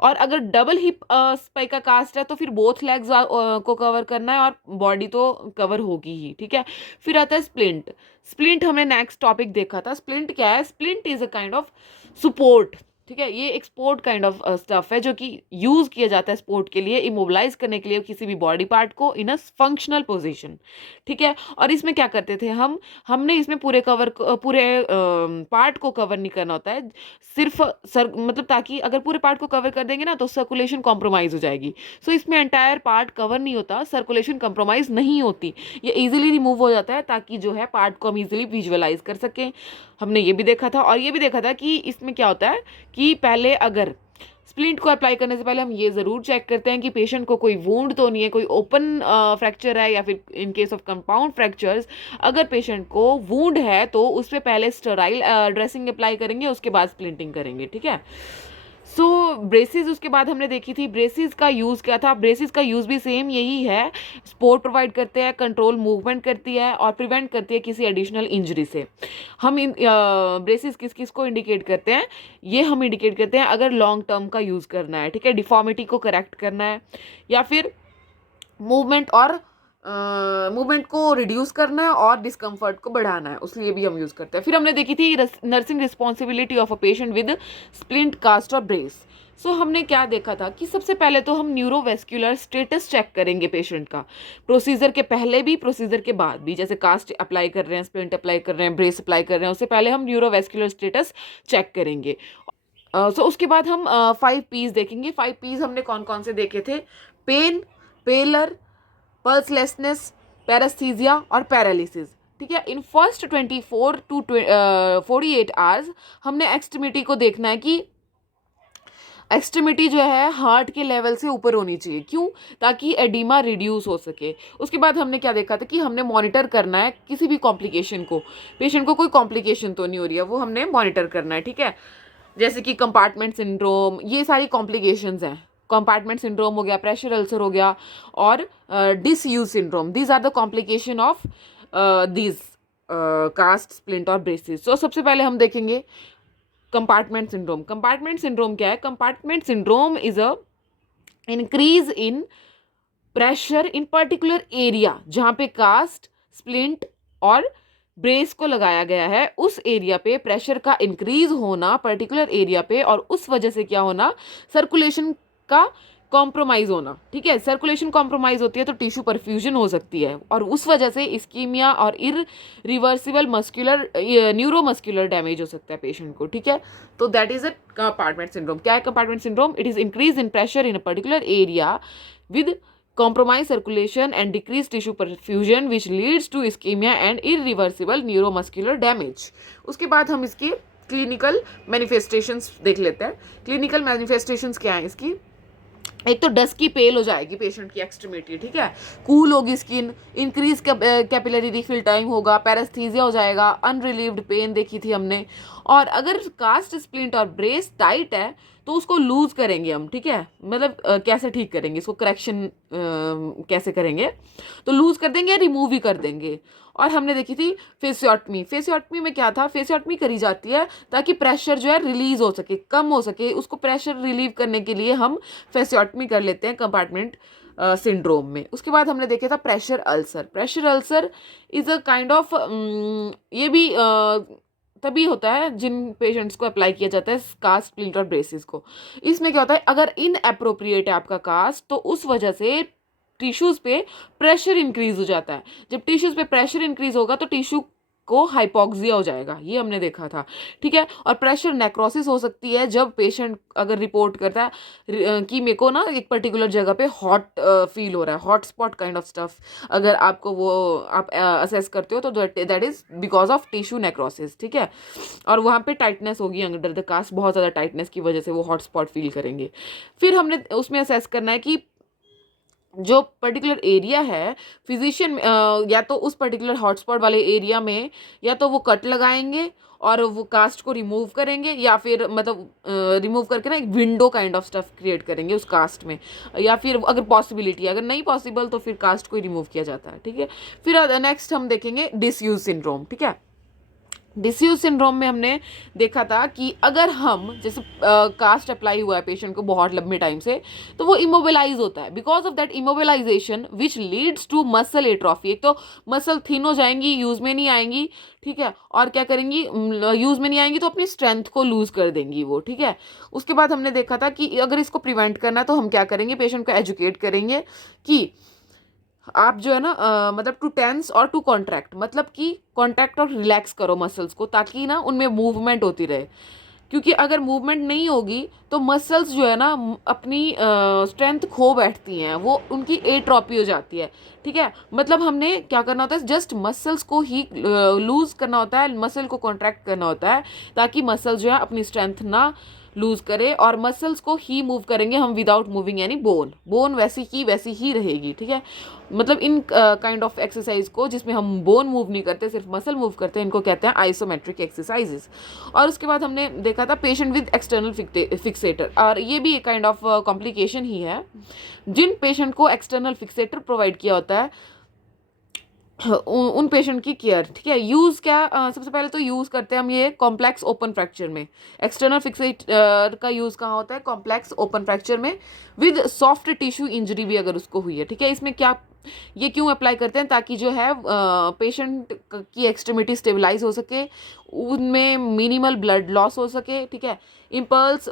और अगर डबल हिप स्पाइका कास्ट है तो फिर बोथ लेग्स को कवर करना है और बॉडी तो कवर होगी ही, ठीक है। फिर आता है स्प्लिंट। स्प्लिंट हमने नेक्स्ट टॉपिक देखा था। स्प्लिंट क्या है? Splint is a kind of support, ठीक है। ये एक स्पोर्ट काइंड ऑफ स्टफ है जो कि यूज किया जाता है स्पोर्ट के लिए, इमोबिलाइज करने के लिए किसी भी बॉडी पार्ट को इन अ फंक्शनल पोजीशन, ठीक है। और इसमें क्या करते थे हमने इसमें पूरे पार्ट को कवर नहीं करना होता है, सिर्फ मतलब ताकि अगर पूरे पार्ट को कवर कर देंगे ना तो सर्कुलेशन कॉम्प्रोमाइज हो जाएगी। सो इसमें एंटायर पार्ट कवर नहीं होता, सर्कुलेशन कॉम्प्रोमाइज नहीं होती, ये इजीली रिमूव हो जाता है ताकि जो है पार्ट को हम इजीली विजुअलाइज कर सकें। हमने ये भी देखा था। और ये भी देखा था कि इसमें क्या होता है कि पहले अगर स्प्लिंट को अप्लाई करने से पहले हम ये ज़रूर चेक करते हैं कि पेशेंट को कोई वुंड तो नहीं है, कोई ओपन फ्रैक्चर है, या फिर in case of compound fractures अगर पेशेंट को वुंड है तो उस पर पहले स्टेराइल ड्रेसिंग अप्लाई करेंगे, उसके बाद स्प्लिंटिंग करेंगे, ठीक है। सो ब्रेसिस उसके बाद हमने देखी थी। ब्रेसिस का यूज़ क्या था? ब्रेसिस का यूज़ भी सेम यही है, सपोर्ट प्रोवाइड करते हैं, कंट्रोल मूवमेंट करती है और प्रिवेंट करती है किसी एडिशनल इंजरी से। हम इन ब्रेसिस किस किस को इंडिकेट करते हैं? ये हम इंडिकेट करते हैं अगर लॉन्ग टर्म का यूज़ करना है, ठीक है, डिफॉर्मिटी को करेक्ट करना है, या फिर मूवमेंट को रिड्यूस करना है और डिस्कम्फर्ट को बढ़ाना है, उसलिए भी हम यूज़ करते हैं। फिर हमने देखी थी nursing responsibility of a patient with splint cast और ब्रेस। सो हमने क्या देखा था कि सबसे पहले तो हम न्यूरोवेस्क्यूलर स्टेटस चेक करेंगे पेशेंट का, प्रोसीजर के पहले भी प्रोसीजर के बाद भी। जैसे कास्ट अप्लाई कर रहे हैं, स्प्लिंट अप्लाई कर रहे हैं, ब्रेस अप्लाई कर रहे हैं, उससे पहले हम न्यूरोवेस्क्यूलर स्टेटस चेक करेंगे। सो उसके बाद हम 5 P's देखेंगे। 5 P's हमने कौन कौन से देखे थे? पेन, पेलर, पल्सलेसनेस, पैरास्थीजिया और पैरालिसिस, ठीक है। इन फर्स्ट 24 to 48 आवर्स हमने एक्सट्रीमिटी को देखना है कि एक्सट्रीमिटी जो है हार्ट के लेवल से ऊपर होनी चाहिए। क्यों? ताकि एडिमा रिड्यूस हो सके। उसके बाद हमने क्या देखा था कि हमने मॉनिटर करना है किसी भी कॉम्प्लिकेशन को, पेशेंट को कोई कॉम्प्लिकेशन तो नहीं हो रही है, वो हमने मॉनिटर करना है, ठीक है। जैसे कि कंपार्टमेंट सिंड्रोम, ये सारी कॉम्प्लिकेशंस हैं। कंपार्टमेंट सिंड्रोम हो गया, प्रेशर अल्सर हो गया और disuse syndrome, these are the complication of these cast, splint और ब्रेसिस। सो सबसे पहले हम देखेंगे कंपार्टमेंट सिंड्रोम। कंपार्टमेंट सिंड्रोम क्या है? Compartment syndrome is a increase in pressure in particular area जहाँ पे कास्ट, स्प्लिंट और ब्रेस को लगाया गया है, उस एरिया पे प्रेशर का इंक्रीज होना पर्टिकुलर एरिया पे, और उस वजह से क्या होना? सर्कुलेशन का कॉम्प्रोमाइज़ होना, ठीक है। सर्कुलेशन कॉम्प्रोमाइज़ होती है तो टिश्यू परफ्यूजन हो सकती है और उस वजह से इस्कीमिया और इरिवर्सिबल मस्कुलर न्यूरोमस्कुलर डैमेज हो सकता है पेशेंट को, ठीक है। तो that is a compartment syndrome. क्या है compartment syndrome? It is increase in pressure in a particular area with compromised circulation and decreased tissue perfusion which leads to ischemia and irreversible neuromuscular damage। उसके बाद हम इसकी clinical manifestations देख लेते हैं। Clinical manifestations क्या है इसकी? एक तो डस्की पेल हो जाएगी पेशेंट की एक्सट्रीमिटी, ठीक है, कूल होगी skin, increase capillary refill time होगा, पैरास्थीजिया हो जाएगा, अनरिलीव्ड पेन देखी थी हमने। और अगर कास्ट, स्प्लिंट और ब्रेस टाइट है तो उसको लूज करेंगे हम, ठीक है। मतलब कैसे ठीक करेंगे इसको, करेक्शन कैसे करेंगे? तो लूज कर देंगे या रिमूव ही कर देंगे। और हमने देखी थी फेसियोटमी। फेसियोटमी में क्या था? फेसियोटमी करी जाती है ताकि प्रेशर जो है रिलीज हो सके, कम हो सके, उसको प्रेशर रिलीव करने के लिए हम फेसियोटमी कर लेते हैं कंपार्टमेंट सिंड्रोम में। उसके बाद हमने देखा था pressure ulcer. Pressure ulcer is a kind of, ये भी तभी होता है जिन पेशेंट्स को अप्लाई किया जाता है कास्ट, स्प्लिंट और ब्रेसिस को। इसमें क्या होता है? अगर इनएप्रोप्रिएट है आपका कास्ट तो उस वजह से टिश्यूज़ पे प्रेशर इंक्रीज हो जाता है। जब टिश्यूज़ पे प्रेशर इंक्रीज होगा तो टिश्यू को हाइपोक्सिया हो जाएगा, ये हमने देखा था, ठीक है। और प्रेशर नेक्रोसिस हो सकती है जब पेशेंट अगर रिपोर्ट करता है कि मेरे को ना एक पर्टिकुलर जगह पे हॉट फील हो रहा है, hot spot kind of stuff, अगर आपको वो आप असेस करते हो तो that is because of tissue necrosis, ठीक है। और वहाँ पे टाइटनेस होगी अंडर द कास्ट, बहुत ज़्यादा टाइटनेस की वजह से वो हॉट स्पॉट फील करेंगे। फिर हमने उसमें असेस करना है कि जो पर्टिकुलर एरिया है फिजिशियन या तो उस पर्टिकुलर हॉटस्पॉट वाले एरिया में या तो वो कट लगाएंगे और वो कास्ट को रिमूव करेंगे, या फिर मतलब रिमूव करके ना एक window kind of stuff create करेंगे उस कास्ट में, या फिर अगर पॉसिबिलिटी, अगर नहीं पॉसिबल तो फिर कास्ट को ही रिमूव किया जाता है, ठीक है। फिर नेक्स्ट हम देखेंगे डिसयूज सिंड्रोम, ठीक है। डिसयूज सिंड्रोम में हमने देखा था कि अगर हम जैसे कास्ट अप्लाई हुआ है पेशेंट को बहुत लंबे टाइम से, तो वो इमोबिलाइज होता है। Because of that immobilization which leads to muscle atrophy, एक तो मसल थिन हो जाएंगी, यूज में नहीं आएंगी, ठीक है, और क्या करेंगी, यूज में नहीं आएंगी तो अपनी स्ट्रेंथ को लूज कर देंगी वो, ठीक है। उसके बाद हमने देखा था कि अगर इसको प्रिवेंट करना है तो हम क्या करेंगे, पेशेंट को एजुकेट करेंगे कि आप जो है ना मतलब टू टेंस और टू कॉन्ट्रैक्ट, मतलब कि कॉन्ट्रैक्ट और रिलैक्स करो मसल्स को, ताकि ना उनमें मूवमेंट होती रहे। क्योंकि अगर मूवमेंट नहीं होगी तो मसल्स जो है ना अपनी स्ट्रेंथ खो बैठती हैं, वो उनकी एट्रोपी हो जाती है, ठीक है। मतलब हमने क्या करना होता है, जस्ट मसल्स को ही लूज करना होता है, मसल को कॉन्ट्रैक्ट करना होता है, ताकि मसल जो है अपनी स्ट्रेंथ ना लूज करे, और मसल्स को ही मूव करेंगे हम without moving any bone, bone वैसी ही रहेगी, ठीक है। मतलब इन काइंड ऑफ एक्सरसाइज को जिसमें हम बोन मूव नहीं करते, सिर्फ मसल मूव करते हैं, इनको कहते हैं आइसोमेट्रिक एक्सरसाइजेस। और उसके बाद हमने देखा था पेशेंट विद एक्सटर्नल फिक्सेटर, और ये भी एक काइंड ऑफ कॉम्प्लिकेशन ही है। जिन पेशेंट को एक्सटर्नल फिक्सेटर प्रोवाइड किया होता है उन पेशेंट की केयर, ठीक है। यूज़ क्या, सबसे पहले तो यूज़ करते हैं हम ये कॉम्प्लेक्स ओपन फ्रैक्चर में। एक्सटर्नल फिक्सेटर का यूज़ कहाँ होता है, कॉम्प्लेक्स ओपन फ्रैक्चर में विद सॉफ्ट टिश्यू इंजरी भी अगर उसको हुई है, ठीक है। इसमें क्या, ये क्यों अप्लाई करते हैं, ताकि जो है पेशेंट की एक्सट्रीमिटी स्टेबलाइज हो सके, उनमें मिनिमल ब्लड लॉस हो सके, ठीक है। इम्पल्स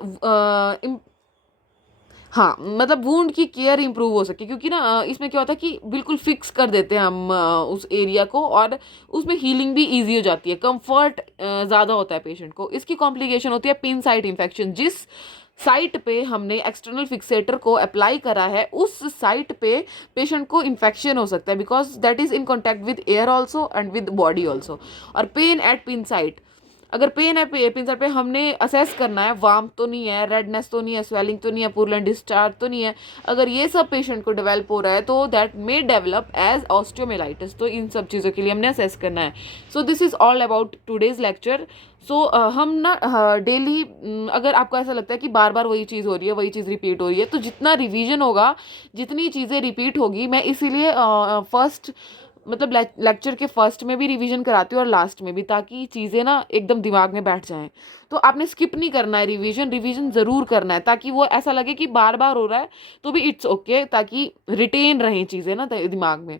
हाँ, मतलब वूंड की केयर इंप्रूव हो सके, क्योंकि ना इसमें क्या होता है कि बिल्कुल फिक्स कर देते हैं हम उस एरिया को, और उसमें हीलिंग भी इजी हो जाती है, कंफर्ट ज़्यादा होता है पेशेंट को। इसकी कॉम्प्लिकेशन होती है पिन साइट इन्फेक्शन, जिस साइट पे हमने एक्सटर्नल फिक्सेटर को अप्लाई करा है उस साइट पे पेशेंट को इन्फेक्शन हो सकता है, because that is in contact with air also and with body also. और पेन एट पिन साइट, अगर पेन है पिन साइड पे, हमने असेस करना है वार्म तो नहीं है, रेडनेस तो नहीं है, स्वेलिंग तो नहीं है, पुरलेंट डिस्चार्ज तो नहीं है। अगर ये सब पेशेंट को डेवलप हो रहा है तो दैट मे डेवलप एज ऑस्टियोमेलाइटिस, तो इन सब चीज़ों के लिए हमने असेस करना है। So this is all about today's lecture. So हम ना डेली, अगर आपको ऐसा लगता है कि बार बार वही चीज़ हो रही है, वही चीज़ रिपीट हो रही है, तो जितना रिवीजन होगा, जितनी चीज़ें रिपीट होगी, मैं इसीलिए फर्स्ट मतलब लेक्चर के फर्स्ट में भी रिवीजन कराती हूँ और लास्ट में भी, ताकि चीज़ें ना एकदम दिमाग में बैठ जाएं। तो आपने स्किप नहीं करना है रिवीजन ज़रूर करना है, ताकि वो ऐसा लगे कि बार बार हो रहा है तो भी इट्स ओके, ताकि रिटेन रहें चीज़ें ना दिमाग में।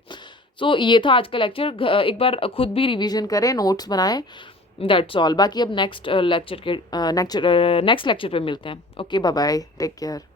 सो ये था आज का लेक्चर, एक बार खुद भी रिवीजन करें, नोट्स बनाएं, दैट्स ऑल। बाकी अब नेक्स्ट लेक्चर पे मिलते हैं। Okay, bye bye, take care.